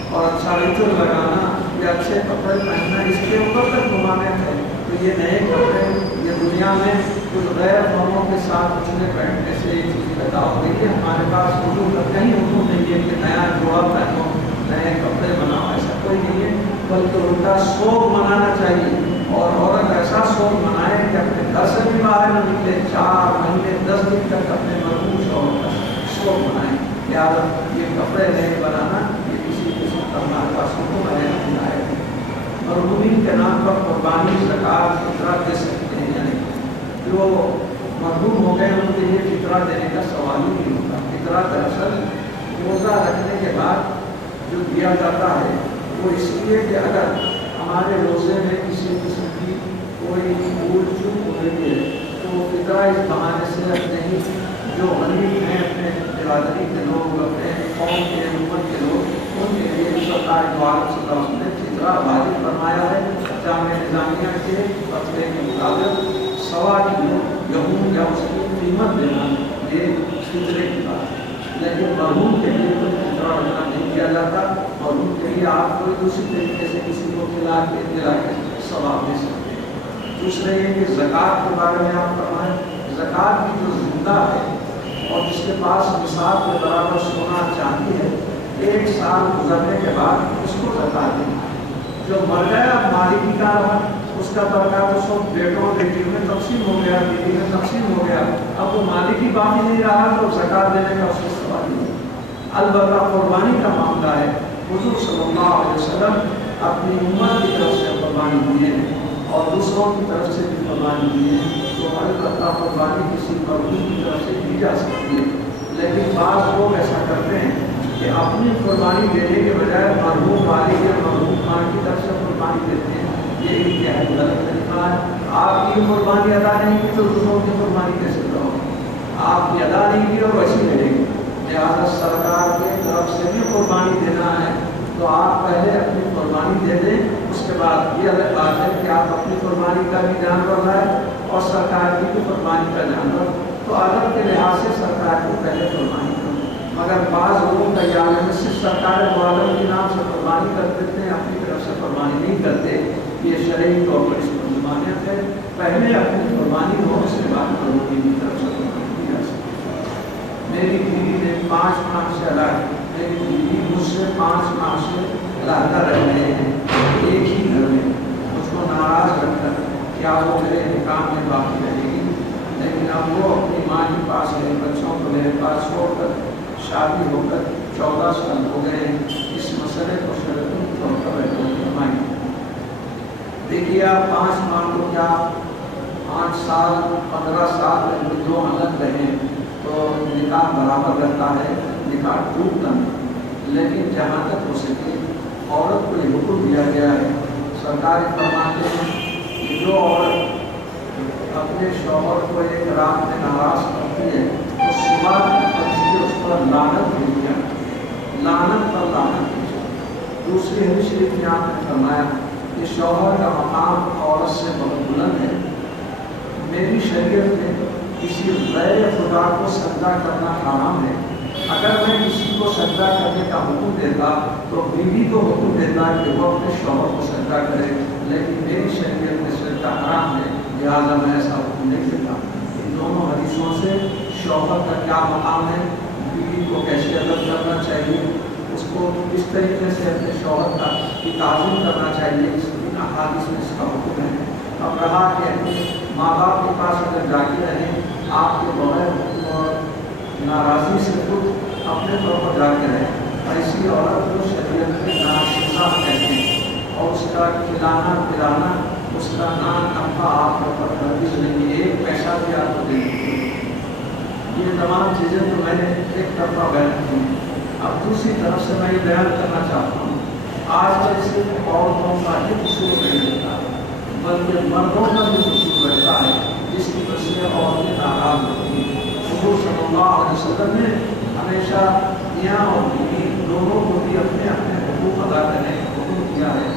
اور اچھا عطر لگانا یا اچھے کپڑے پہننا اس کے اوپر تک ممانعت ہے، تو یہ نئے کپڑے یہ دنیا میں کچھ غیر قوموں کے ساتھ اٹھنے بیٹھنے سے یہ چیز پیدا ہو گئی ہے۔ ہمارے پاس اردو کا کہیں حکم نہیں ہے کہ نیا جوڑا پہنو نئے کپڑے بناؤ، ایسا کوئی نہیں ہے، بلکہ الٹا سوگ منانا چاہیے۔ اور عورت ایسا سوگ منائے کہ اپنے گھر سے بھی باہر نہ نکلے، 4 مہینے 10 دن تک اپنے مرحوم شوہر کا سوگ منائے۔ لہٰذا یہ کپڑے نہیں بنانا یہ کسی قسم کا ہمارے پاس حکم ہے۔ مرحومین کے نام پر قربانی زکوٰۃ فطرہ دے سکتے ہیں، یعنی جو مرحوم ہو گئے ان کے لیے فطرہ دینے کا سوال ہی نہیں ہوتا۔ فطرہ دراصل روزہ رکھنے کے بعد جو دیا جاتا ہے وہ اس لیے کہ اگر ہمارے روزے میں کسی قسم کی کوئی بھول چوک ہو رہی ہے تو فطرہ اس بہانے سے اپنے ہی جو غریب ہیں، اپنے برادری کے لوگ، اپنے قوم کے امت کے لوگ، ان کے لیے سرکار دو عالم صلی اللہ علیہ وسلم نے فطرہ واجب فرمایا ہے۔ جامع نظامیہ کے فتوے کے مطابق 1.25 کلو گیہوں یا اس کی قیمت دینا یہ فطرے کی بات ہے، لیکن مرحوم کے لیے کوئی فطرہ رکھنا نہیں کیا جاتا۔ مرحوم کے لیے آپ کوئی دوسری طریقے سے کسی کو دلا کے ثواب دے سکتے ہیں۔ دوسرے یہ کہ زکوٰۃ کے بارے میں آپ فرمائیں، زکوٰۃ کی جو زندہ ہے اور جس کے پاس نصاب کے برابر سونا چاندی ہے، 1 سال گزرنے کے بعد اس کو زکوٰۃ دیں۔ جو مر گیا مالکی کا رہا اس کا ترکہ تو سب بیٹوں بیٹیوں میں تقسیم ہو گیا، بیوی میں تقسیم ہو گیا، اب وہ مالکی باقی نہیں رہا تو زکوٰۃ دینے کا اس کو سوال نہیں۔ البتہ قربانی کا معاملہ ہے، حضور صلی اللہ علیہ وسلم اپنی امت کی طرف سے قربانی دیے ہیں اور دوسروں کی طرف سے بھی قربانی دیے ہیں، تو البتہ قربانی کسی مرحوم کی طرف سے دی جا سکتی ہے۔ لیکن بعض لوگ ایسا کرتے ہیں کہ اپنی قربانی دینے کے بجائے مرحوم والد یا مرحوم خان کی طرف سے قربانی دیتے ہیں، یہ انتہائی غلط طریقہ ہے۔ آپ کی قربانی ادا نہیں کی تو دوسروں کی قربانی کیسے کرو؟ آپ کی ادا نہیں کی اور ویسی ملے گی، لہٰذا سرکار کی طرف سے بھی قربانی دینا ہے تو آپ پہلے اپنی قربانی دے دیں، اس کے بعد یہ الگ بات ہے کہ آپ اپنی قربانی کا بھی جانور لائیں اور سرکار کی بھی قربانی کا جانور، تو عدد کے لحاظ سے سرکار کو پہلے قربانی کرو۔ مگر بعض لوگوں کا یہ عالم صرف سرکار معلوم کے نام سے قربانی کر دیتے ہیں، اپنی طرف سے قربانی نہیں کرتے، یہ شرعی طور پر اس پر ممانعت ہے۔ پہلے اپنی قربانی ہو، اس کے بعد لوگوں کی طرف سے قربانی کی جا سکتی ہے۔ میری بیوی نے 5 ماہ سے الگ، میری بیوی مجھ سے 5 ماہ سے علیحدہ رہ رہے ہیں ایک ہی گھر میں، مجھ کو ناراض رکھ کر کیا وہ میرے نکاح میں باقی رہے گی، لیکن اب وہ اپنی ماں کے پاس ہے، بچوں کو میرے پاس چھوڑ کر شادی ہو کر 14 سال ہو گئے ہیں، اس مسئلے کو شرعی طور پر فرمائیں۔ دیکھیے آپ 5 ماہ کو کیا 5 سال 15 سال میں جو الگ رہے تو نکاح برابر رہتا ہے، نکاح ٹوٹتا نہیں، لیکن جہاں تک ہو سکے عورت کو یہ حکم دیا گیا ہے، سرکار فرماتے ہیں کہ جو عورت اپنے شوہر کو ایک رات میں ناراض کرتی ہے تو صبح اس پر لعنت بھیج دیا، لعنت پر لعنت بھیج۔ دوسری حدیث شریف میں آپ نے فرمایا کہ شوہر کا مقام عورت سے بہت بلند ہے۔ میری شریعت میں کسی غیر خدا کو سجدہ کرنا حرام ہے۔ اگر میں کسی کو سجدہ کرنے کا حکم دیتا تو بیوی کو حکم دیتا کہ وہ اپنے شوہر کو سجدہ کرے، لیکن میری شریعت میں سجدہ حرام ہے، لہٰذا میں ایسا حکم نہیں دیتا۔ ان دونوں حدیثوں سے شوہر کا کیا مقام ہے، بیوی کو کیسے ادب کرنا چاہیے، اس کو کس طریقے سے اپنے شوہر کا کی تعظیم کرنا چاہیے، اس ان احادیث میں اس کا حکم ہے۔ اب رہا کہ اپنے ماں باپ کے پاس اگر جا کے رہیں آپ کے بغیر حکم اور ناراضی سے خود اپنے طور پر جا کے رہیں، ایسی عورت کو شریعت میں ناشزہ کہتے ہیں، اور اس کا کھلانا پلانا، اس کا نام نفع آپ پر ہرگز نہیں، ایک پیسہ بھی آپ کو دے دیتے ہیں۔ یہ تمام چیزیں تو میں نے ایک طرفہ بیان کی۔ اب دوسری طرف سے میں یہ بیان کرنا چاہتا ہوں، آج کل صرف عورتوں کا ہی قصور نہیں ہوتا، بلکہ مردوں کا بھی قصور رہتا ہے، جس کی وجہ سے عورتیں ناراض ہوتی ہیں۔ حضور صلی اللہ علیہ وسلم نے ہمیشہ میاں اور بیوی دونوں کو بھی اپنے اپنے حقوق ادا کرنے کا حکم کیا ہے۔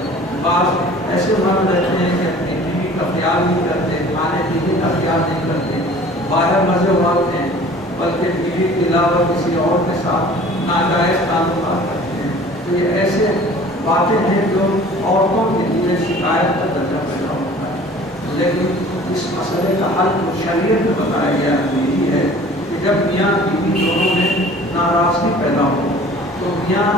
بعض ایسے مرد رہتے ہیں کہ اپنی بیوی کا خیال نہیں کرتے، کھانے پینے کا خیال نہیں کرتے، باہر مزے مارتے ہیں، بلکہ بیوی کے علاوہ کسی اور کے ساتھ ناجائز تعلقات کرتے ہیں۔ تو یہ ایسے باتیں ہیں جو عورتوں کے لیے شکایت کا درجہ پیدا ہوتا ہے، لیکن اس مسئلے کا حل تو شریعت میں بتایا گیا یہی ہے کہ جب میاں بیوی دونوں میں ناراضگی پیدا ہو تو میاں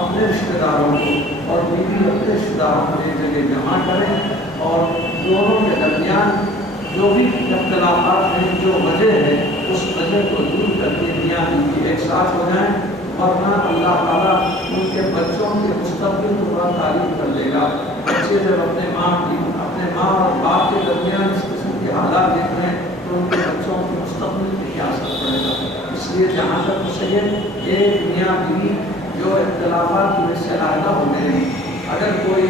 اپنے رشتہ داروں کو اور بیوی اپنے رشتہ داروں کو ایک جگہ جمع کریں، اور دونوں کے درمیان جو بھی اختلافات ہیں، جو وجہ ہے، اس وجہ کو دور کر کے میاں بیوی ایک ساتھ ہو جائیں، ورنہ اللہ تعالیٰ ان کے بچوں کے مستقبل کو بڑا تعریف کر دے گا۔ بچے جب اپنے ماں اور باپ کے درمیان اس قسم کے حالات دیکھ رہے ہیں تو ان کے بچوں کے مستقبل پہ کیا اثر پڑے گا۔ اس لیے جہاں تک ہو سکے ایک میاں بیوی جو اختلافات کی وجہ سے علیحدہ ہو گئے ہیں، اگر کوئی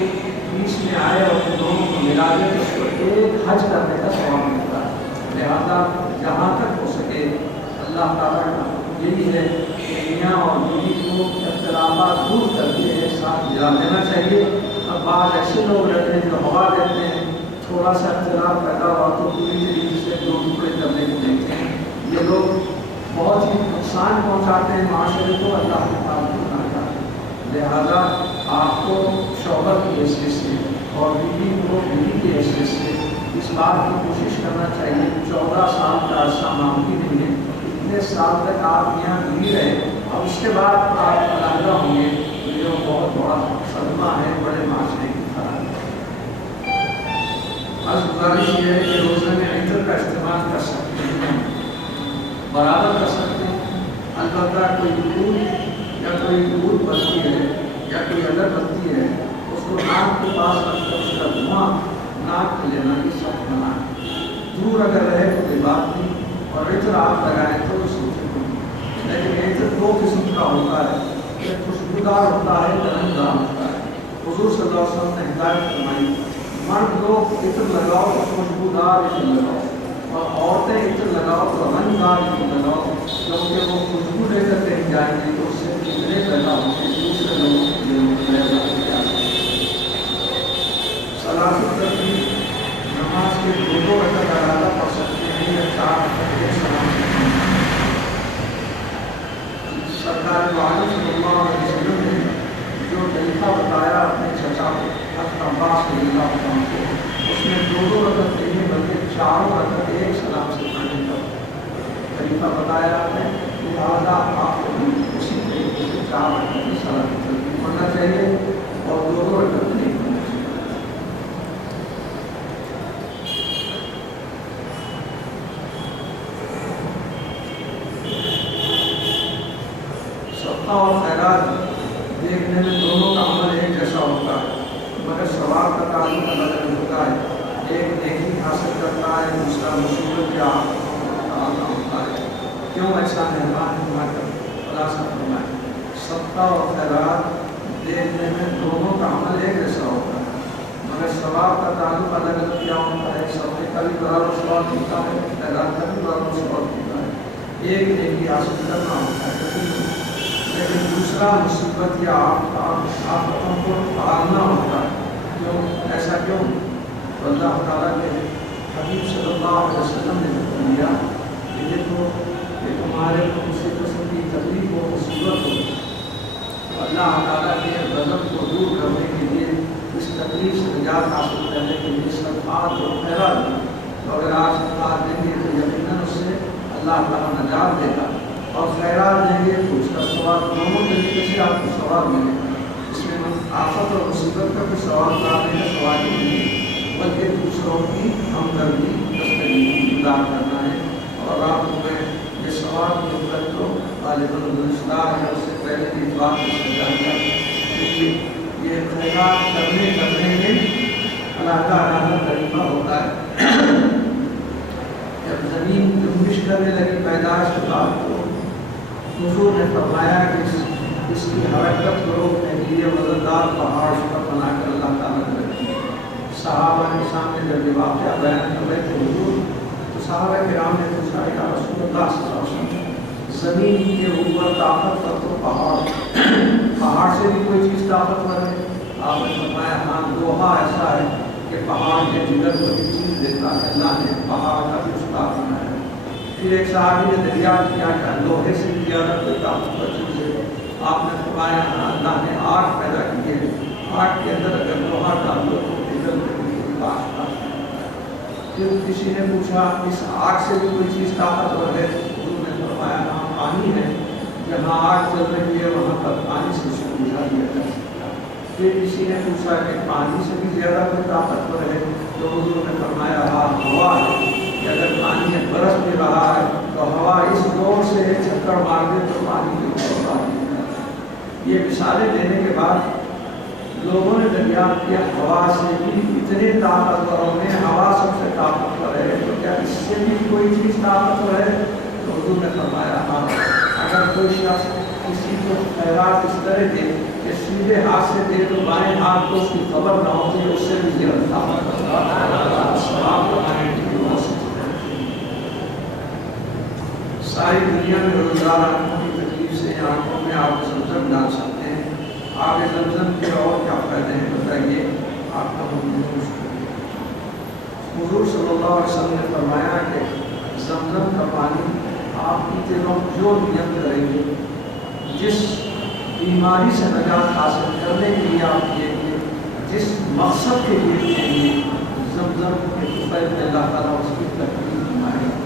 بیچ میں آئے اور ان دونوں کو ملا دے تو اس کو ایک حج کرنے کا ثواب ملتا ہے۔ لہٰذا جہاں تک ہو سکے اللہ تعالیٰ کا یہی ہے کہ میاں اور بیوی کو اختلافات دور کر کے ایک ساتھ ملا دینا چاہیے۔ اب بعض ایسے لوگ رہتے ہیں جو ہوا دیتے ہیں، تھوڑا سا اختلاف پیدا ہوا تو پوری طریقے سے دو ٹکڑے کرنے کو دیکھتے ہیں۔ یہ لوگ بہت ہی نقصان پہنچاتے ہیں معاشرے کو، اللہ کے پاس بنا جاتے ہیں۔ لہٰذا آپ کو شوہر کی حیثیت سے اور بیوی کو بیوی کی حیثیت سے اس بات کی کوشش کرنا چاہیے۔ 14 سال کا عرصہ معمولی نہیں ہے، اتنے سال تک آپ یہاں بیوی رہے اور اس کے بعد آپ علیحدہ ہوں گے، جو بہت بڑا صدمہ ہے بڑے معاشرے کی طرح۔ بس گزارش یہ ہے کہ روزے میں عطر کا استعمال کر سکتے ہیں، برابر کر سکتے ہیں، البتہ کوئی دودھ یا کوئی دودھ بنتی ہے یا کوئی اگر بنتی ہے اس کو ناک کے پاس رکھ کر اس کا دھواں ناک میں لینا بھی سخت منع ہے۔ دور اگر رہے تو کوئی بات نہیں، اور عطر آپ لگائیں تو سوچے کوئی، لیکن عطر دو قسم کا ہوتا ہے، ایک خوشبودار ہوتا ہے، ایک رنگدار ہوتا ہے۔ حضور صلی اللہ علیہ وسلم نے ہدایت فرمائی، مرد لوگ عطر لگاؤ تو خوشبودار عطر لگاؤ، اور عورتیں عطر لگاؤ تو رنگدار عطر لگاؤ، کیونکہ وہ خوشبو لے کر کہیں جائیں گے تو اس سے فتنے پیدا ہوتے ہیں، دوسرے لوگوں کے لیے صلاۃ التسبیح نماز کے دو رکعت ارادہ پڑھ سکتے ہیں یا 4 رکعت ایک سلام سے پڑھ سکتے ہیں۔ سرکار دو عالم صلی اللہ علیہ وسلم نے جو طریقہ بتایا اپنے چچا حضرت عباس رضی اللہ عنہ کو، اس میں 2 رکعت نہیں بلکہ 4 رکعت ایک سلام سے پڑھنے کا طریقہ بتایا ہے، لہٰذا آپ کو بھی اسی طریقے سے 4 رکعت کی صلاۃ التسبیح پڑھنا چاہیے اور 2 رکعت نہیں پڑھنا چاہیے۔ صدقہ اور خیرات دیکھنے میں دونوں کا عمل ایک جیسا ہوتا ہے، مگر ثواب کا تعلق الگ الگ ہوتا ہے۔ ایک نیکی حاصل کرتا ہے، دوسرا مصیبت یا ہوتا ہے۔ کیوں ایسا مہربان ہوا کر خلاصہ فرمائے، صدقہ اور خیرات دیکھنے میں دونوں کا عمل ایک جیسا ہوتا ہے، مگر ثواب کا تعلق الگ الگ کیا ہوتا ہے۔ صدقے کا بھی برابر ثواب ملتا ہے، خیرات کا بھی برابر ثواب ملتا ہے۔ ایک نیکی حاصل کرنا ہوتا ہے لیکن دوسرا مصیبت یا آفتوں کو پالنا ہوتا ہے۔ کیوں ایسا کیوں؟ تو اللہ تعالیٰ کے حبیب صلی اللہ علیہ وسلم نے حکم دیا کہ یہ تو کہ تمہارے کو کسی قسم کی تکلیف و مصیبت ہو، اللہ تعالیٰ کے غضب کو دور کرنے کے لیے اس تکلیف سے نجات حاصل کرنے کے لیے صدقات اور خیرات دی۔ تو اگر آپ صدقات دیں گے تو یقیناً اس سے اللہ تعالیٰ نجات دے گا، اور خیرات دیں گے تو اس کا ثواب دونوں طریقے سے آپ کو ثواب ملے گا۔ اس میں آفت اور مصیبت کا کوئی ثواب لانے کا سوال ہی نہیں ہے، بلکہ دوسروں کی ہمدردی دستگیری امداد کرنا ہے، اور آپ میں یہ ثواب کی مدد کو غالباً گزشتہ ہے اس سے پہلے بھی بات سمجھا گیا کہ یہ خیرات کرنے میں علیحدہ طریقہ ہوتا ہے۔ جب زمین جنبش کرنے لگی پیدائش کے بعد تو حضور نے فرمایا کہ اس کی حرکت کو روکنے کے لیے وزردار پہاڑ پر بنا کر اللہ تعالیٰ نے رکھی۔ صحابہ کے سامنے جب یہ واقعہ بیان کر رہے تھے حضور تو صحابہ کرام نے پوچھا یا رسول اللہ صلی اللہ علیہ وسلم زمین کے اوپر طاقت پر تو پہاڑ سے بھی کوئی چیز طاقتور ہے؟ آپ نے فرمایا ہاں لوہا ایسا ہے کہ پہاڑ کے جگر کو بھی چیز دیتا ہے، اللہ نے پہاڑ کا بھی استاد بنایا ہے۔ پھر ایک صحابی نے دریافت کیا کہ لوہے سے بھی زیادہ کوئی طاقتور چیز ہے؟ آپ نے فرمایا اللہ نے آگ پیدا کی ہے، آگ کے اندر اگر لوہا ڈال دو تو جگر کو بھی طاقت۔ پھر کسی نے پوچھا اس آگ سے بھی کوئی چیز طاقتور ہے؟ حضور نے فرمایا ہاں پانی ہے، جہاں آگ چل رہی ہے وہاں پر پانی سے اس کو بجھا دیا جا سکتا ہے۔ پھر کسی نے پوچھا کہ پانی سے بھی زیادہ کوئی طاقتور ہے؟ تو حضور نے فرمایا ہاں ہوا ہے، کہ اگر پانی میں برس بھی رہا ہے تو ہوا اس دور سے ایک چکر مار دے تو پانی کے اوپر بات نہیں کرتا۔ یہ مثالیں دینے کے بعد لوگوں نے دریافت کیا ہوا سے بھی اتنے طاقتوروں میں ہوا سب سے طاقتور ہے تو کیا اس سے بھی کوئی چیز طاقتور ہے؟ تو حضور نے فرمایا ہاں، اگر کوئی شخص کسی کو خیرات اس طرح دے کہ سیدھے ہاتھ سے دے تو بائیں ہاتھ کو اس کی خبر نہ ہوتی اس سے بھی زیادہ طاقتور ساری دنیا میں روزگار آنکھوں کی تکلیف سے آنکھوں میں آپ زمزم ڈال سکتے ہیں۔ آگے زمزم کے اور کیا فائدے ہیں بتائیے آپ کا حضور صلی اللہ علیہ وسلم نے فرمایا کہ زمزم کا پانی آپ کی دلوں جو نیت کریں گے، جس بیماری سے نجات حاصل کرنے کے لیے آپ کیے گے، جس مقصد کے لیے کیے گے، زمزم کے طفیل میں اللہ تعالیٰ اس کی تکلیف فرمائے گا۔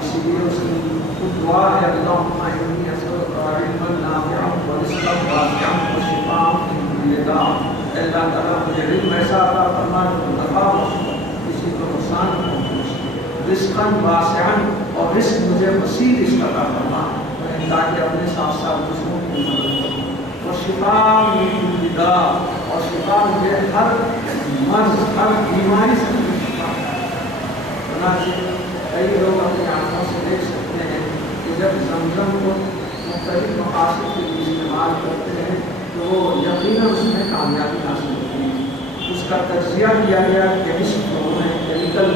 اسی لیے اس کی خود دعا ہے اللہم انی اسألک علما نافعا ورزقا واسعا وشفاء من کل داء۔ اللہ تعالیٰ مجھے علم ایسا عطا فرما جو نفع بخشے، کسی کو نقصان نہ پہنچے، رزقا واسعا اور رزق مجھے وسیع رزق عطا فرما تاکہ اپنے ساتھ ساتھ دوسروں کی مدد کروں، اور شفاء من کل داء اور شفا مجھے ہر مرض ہر بیماری سے شفا۔ چنانچہ کئی لوگ اپنی آنکھوں سے دیکھ سکتے ہیں کہ جب زمزم کو مختلف مقاصد کے لیے استعمال کرتے ہیں تو وہ یقیناً اس میں کامیابی حاصل ہوتی ہے۔ اس کا تجزیہ کیا گیا کیمسٹ لوگوں نے، کیمیکل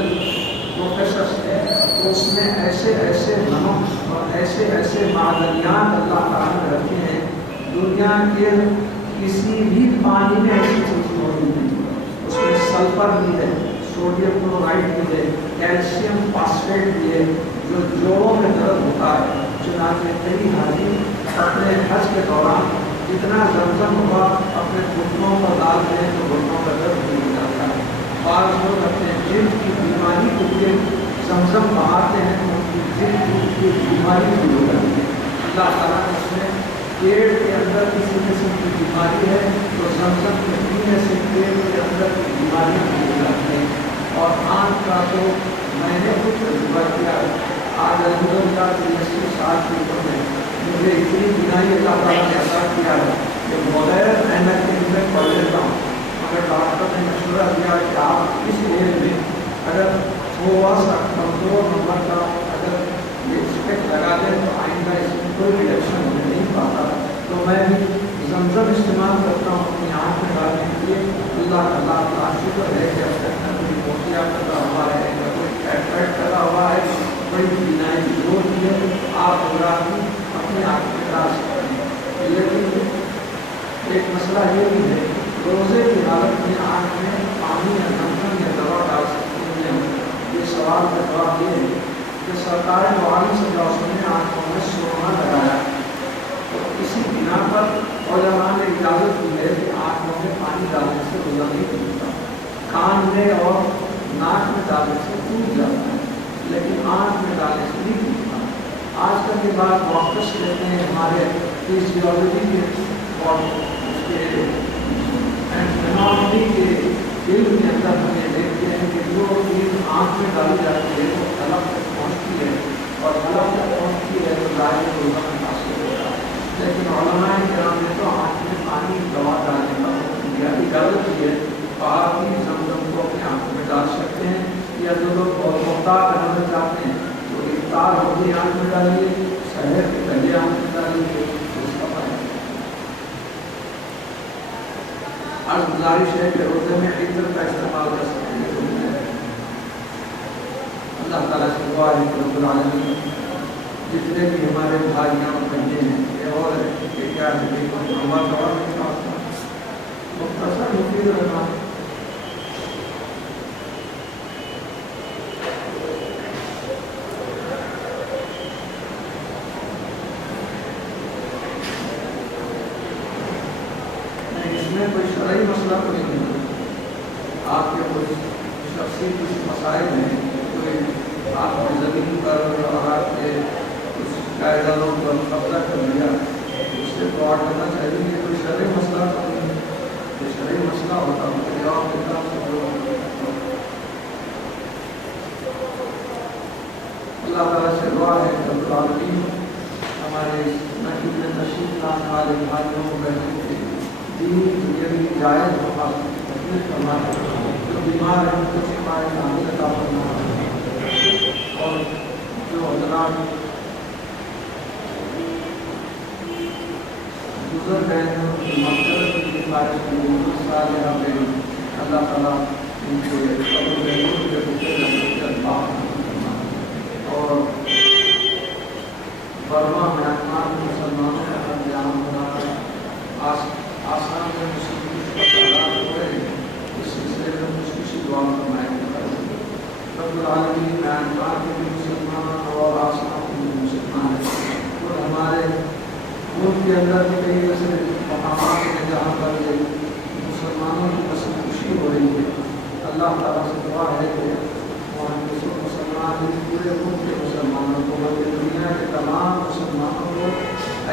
پروفیسرس نے، تو اس میں ایسے ایسے نمک اور ایسے ایسے معدنیات اللہ تعالیٰ نے رکھے ہیں دنیا کے کسی بھی پانی میں ایسی چیز موجود نہیں۔ اس میں سلفر بھی ہے، سوڈیم کلورائڈ بھی ہے، کیلشیم فاسفیٹ بھی ہے جو جوڑوں میں درد ہوتا ہے۔ چنانچہ کئی حاجی اپنے حج کے دوران جتنا زمزم ہوا اپنے گھٹنوں پر ڈالتے ہیں تو گھٹنوں کا درد بھی ہو جاتا ہے۔ بعض لوگ اپنے جلد کی بیماری کے لیے زمزم بہاتے ہیں تو ان کی جلد کی بیماری بھی ہو جاتی ہے۔ اللہ تعالیٰ نے اس میں پیٹ کے اندر کسی قسم کی بیماری ہے تو زمزم کے پینے سے پیٹ کے اندر کی بیماریاں بھی ہو جاتی ہیں۔ اور آنکھ کا تو میں نے خود تجربہ کیا، آج الحمدللہ 80 سال کی عمر میں مجھے اتنی بینائی اللہ تعالیٰ نے عطا کیا ہے کہ بغیر اینک کے میں پڑھ لیتا ہوں، مگر ڈاکٹر نے مشورہ دیا کہ آپ اس ایج میں اگر تھوڑا سا کمزور نمبر کا اگر یہ اسپیکٹ لگا دیں تو آئندہ اس میں کوئی ریڈکشن ہونے نہیں پاتا۔ تو میں بھی زمزم استعمال کرتا ہوں اپنی آنکھ میں ڈالنے کے لیے۔ اللہ کا شکر ہے کہ اب تک نہ کوئی موتیا کرا ہوا ہے، نہ کوئی کیٹریکٹ کرا ہوا ہے، کوئی بینائی کی ضرورت ہے۔ آپ فوٹوگرافی اپنی آنکھ میں ڈال سکتے ہیں، لیکن ایک مسئلہ یہ بھی ہے روزے کی حالت میں آنکھ میں پانی یا زمزم یا دوا ڈال سکتے ہیں۔ یہ سوال کا جواب یہ ہے کہ سرکار دو عالم صلی اللہ علیہ وسلم نے آنکھوں میں سرما لگایا، تو اسی بنا پر علماء نے اجازت دی ہے کہ آنکھوں میں پانی ڈالنے سے روزہ نہیں ٹوٹتا۔ کان میں اور ناک میں ڈالنے سے ٹوٹ جاتا ہے، لیکن آنکھ میں ڈالنے سے نہیں ٹوٹتا۔ آج کل کے بعد ڈاکٹرس کہتے ہیں ہمارے فزیولوجی کے اور اس کے اناٹمی کے علم کے اندر ہم یہ دیکھتے ہیں کہ جو چیز آنکھ میں ڈالی جاتی ہے وہ قلب تک پہنچتی ہے، اور قلب تک پہنچتی ہے تو ظاہر روزہ متاثر علماء کرام نے تو آنکھ میں پانی دوا ڈالنے کا حکم دیا، اجازت دی ہے، پاک کی زمزم کو اپنے آنکھ میں ڈال سکتے ہیں، یا جو لوگ بہت محتاط رہنا چاہتے ہیں تو افطار ہوتی آنکھ میں ڈالیے، سحر کے پہلے آنکھ میں ڈالیے، اس کا فائدہ۔ آج گزارش ہے کہ روزے میں عطر کا استعمال کر سکتے ہیں۔ اللہ تعالیٰ سے دعا ہے کہ رب العالمین جتنے بھی ہمارے بھائیاں اور بہنیں ہیں یہ اور ہے کہ کیا ہے کہ ہمارا دعا نہیں کرتا مختصر مفید رہنا۔ اس میں کوئی شرعی مسئلہ کوئی نہیں ہے، آپ کے کچھ شخصی کچھ مسائل ہیں، کوئی آپ نے زمین پر اور آپ کے کچھ جائیدادوں پر قبضہ کر لیا، اس سے دعا کرنا چاہیے، یہ کوئی شرعی مسئلہ تو نہیں ہے۔ یہ شرعی مسئلہ ہوتا ہے تو جواب دیتا اللہ تعالیٰ سے دعا ہے کہ رب العالمین ہمارے محفل میں تشریف لانے والے بھائیوں بہنوں کے دین دنیاوی جائز مقاصد کی تکمیل فرمائے، جو بیمار ہیں ان کو شفائے کامل عطا فرمائے، اور جو حضرات گزر گئے ہیں ان کی مغفرت کی سفارش کی صالحہ پہ اللہ تعالیٰ ان کے قبر میں نور کے بھوکے جنت کے الباغ اور برما میانمار میں مسلمانوں کا قتلعام ہو رہا ہے، آسام میں مسلمانوں کا تعداد ہو رہے ہیں، اس سلسلے میں خصوصی دعا فرمائیں۔ رب العالمین میانمار کے بھی مسلمان اور آسام کے بھی مسلمان ہیں، اور ہمارے ملک کے اندر بھی کئی ایسے مقامات ہیں جہاں پر مسلمانوں کی پسند خوشی ہو رہی ہے۔ اللہ تعالیٰ سے دعا ہے کہ وہاں کے سب مسلمان پورے ملک کے مسلمانوں کو بلکہ دنیا کے تمام مسلمانوں کو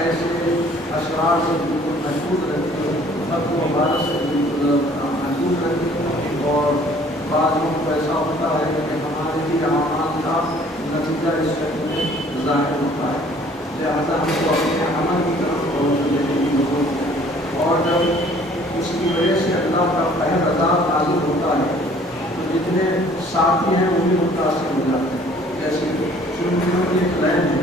ایسے اشرار سے بالکل محفوظ رکھے، خط و غارت سے بالکل محفوظ رکھے، اور بعض لوگ ایسا ہوتا ہے کہ ہمارے بھی اعمال کا نتیجہ اس شکل میں ظاہر ہوتا ہے، لہٰذا ہم کو اپنے عمل کی طرف توجہ دینے کی ضرورت ہے، اور جب اس کی وجہ سے اللہ کا قہر عذاب نازل ہوتا ہے تو جتنے ساتھی ہیں وہ بھی متاثر ہو جاتے ہیں۔ جیسے چونٹیوں کی ایک لائن ہے،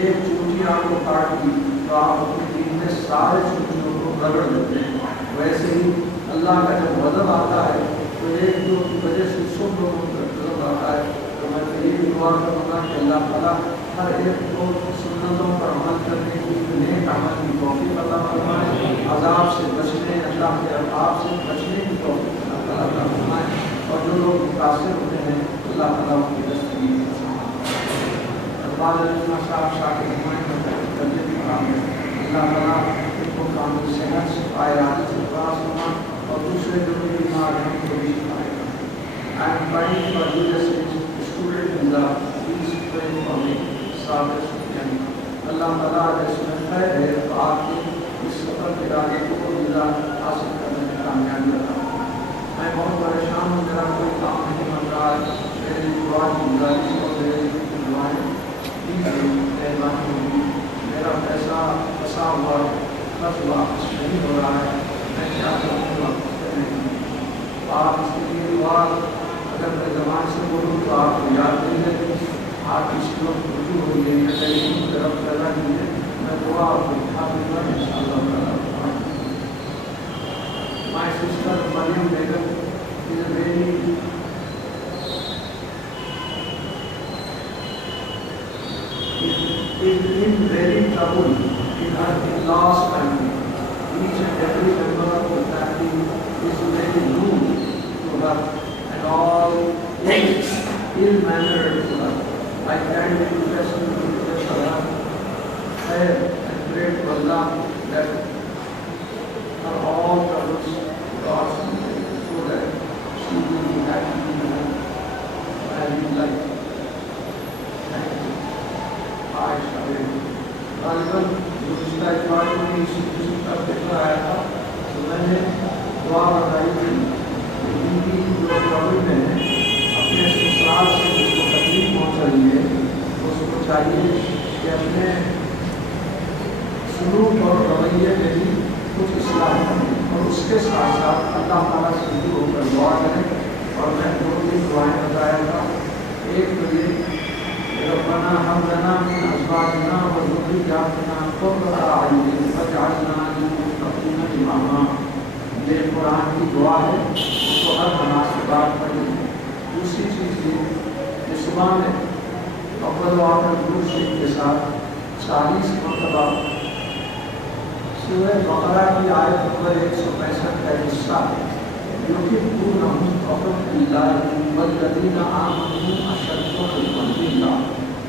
ایک چونٹی آپ کو کاٹ دی تو آپ اپنے دین میں سارے چونٹیوں کو رگڑ دیتے ہیں، ویسے ہی اللہ کا جب غضب آتا ہے تو ایک دو کی وجہ سے سب لوگوں پر غضب آتا ہے۔ تو میں تو یہ دعا کروں گا کہ اللہ تعالیٰ ہر ایک کو سنتوں پر عمل کرنے کی نیک عمل کی توفیق عطا فرمائے، عذاب سے بچنے، اللہ کے عذاب سے بچنے کی توفیق اللہ تعالیٰ عطا فرمائے، اور جو لوگ متاثر ہوتے ہیں اللہ تعالیٰ ان کی دستگیر صاحب شاکر کرنے کی کام ہے، اللہ تعالیٰ ان کو کامل صحت شفائے عادت سے خلاص ہونا، اور دوسرے جو بھی بیمار ہیں ان کو بھی شفائے کرنا۔ I am praying for you as a student in the please pray for me صابر سفیانی۔ اللہ تعالیٰ جس میں خیر ہے تو آپ کے اس سفر کے آگے کو ویزا حاصل کرنے میں کامیابی عطا فرمائے۔ میں بہت پریشان ہوں، میرا کوئی کام نہیں بن رہا ہے، میری دعا کی گزارش اور میری دعائیں مہربانی ہوگی، میرا پیسہ پھنسا ہوا قرض واپس نہیں ہو رہا ہے، میں کیا کروں واپس کرنے کے لیے، آپ اس کے لیے دعا اگر میں زبان سے بولوں تو آپ کو یاد نہیں رہتی، آپ اس وقت رجوع ہوئیے یا ٹیلیفون کی طرف پیدا کیجیے، میں دعا آپ کو اٹھا دوں گا انشاءاللہ تعالیٰ۔ My sister Mariam Begum is in very trouble in her in-laws family. Each and every member of the family is very rude to her and all ill-mannered to her. I can be blessed for her and pray to Allah that her all troubles God so that she will be happy in her married life. Thank you. غالباً گزشتہ اتوار کو بھی اسی کا فیصلہ آیا تھا، تو میں نے دعا بتائی تھی کہ ان کی جو ٹربل میں اپنے سسرال سے جس کو تکلیف پہنچ رہی ہے اس کو چاہیے کہ اپنے سلوک اور رویے میں بھی کچھ اصلاح کریں اور اس کے ساتھ ساتھ اللہ تعالیٰ سے رجوع ہو کر دعا کریں. اور میں 2-3 دعائیں بتایا تھا. ایک تو یہ ربنا هب لنا من ازواجنا وذرياتنا قرة اعين واجعلنا للمتقين اماما. یہ قرآن کی دعا ہے، اس کو ہر نماز کے بعد پڑھیں. دوسری چیز یہ صبح میں اول و آخر درود شریف کے ساتھ 40 مرتبہ سورہ بقرہ کی آیت نمبر 165 کا حصہ یُحِبُّونَهُمْ كَحُبِّ اللَّهِ وَالَّذِينَ آمَنُوا أَشَدُّ حُبًّا لِلَّهِ.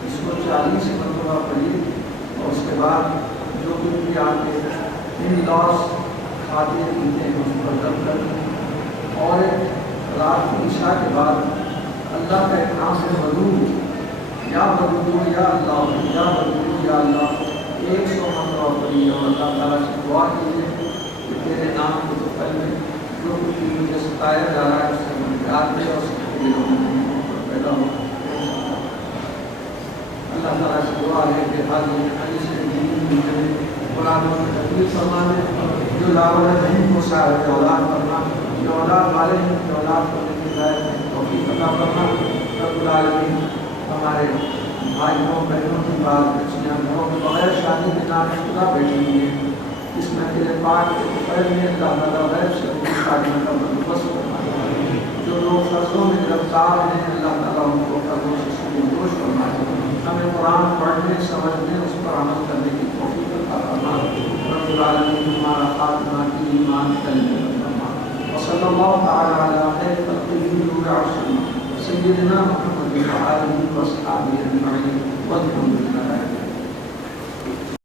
اس کو 40 مرتبہ پڑھیے اور اس کے بعد جو کچھ بھی آپ کے ان لاس کھاتے پیتے ہیں اس پر دم کر. اور رات کی عشاء کے بعد اللہ کا ایک نام ہے ودود، یا ودود یا اللہ، یا ودود یا اللہ 100 مرتبہ پڑھیے اور اللہ تعالیٰ سے دعا کیجیے کہ تیرے نام کو تو پہلے جو کچھ بھی مجھے ستایا جا رہا ہے اس سے مجھے یاد دے اور اس کے دلوں میں محبت پیدا ہو. اللہ تعالیٰ سے دعا ہے کہ حدیث قرآن میں تکلیف فرمانے، جو لاولد نہیں کو صاحب اولاد کرنا، جو اولاد والے ہیں کہ اولاد کرنے کی ہدایت توفیق عطا فرما. رب العالمین ہمارے بھائیوں بہنوں کی بات بچیاں گھروں میں بغیر شادی کے نام خدا بیٹھی ہوئی ہیں، اس میں تیرے پاک کے دوپہر میں اللہ تعالیٰ غیب سے ان کی شادیوں کا بندوبست فرمائے. جو لوگ قرضوں میں گرفتار ہیں اللہ تعالیٰ ان کو قرضوں سے سبکدوش فرمائے. ہمیں قرآن پڑھنے سمجھنے اس پر عمل کرنے کی توفیق عطا فرما. رب العالمین ہمارا خاتمہ کی ایمان کلمہ فرما. وصلی اللہ تعالی علی خیر خلقہ نور عرش سیدنا محمد وعلى آله وصحبه أجمعين والحمد لله.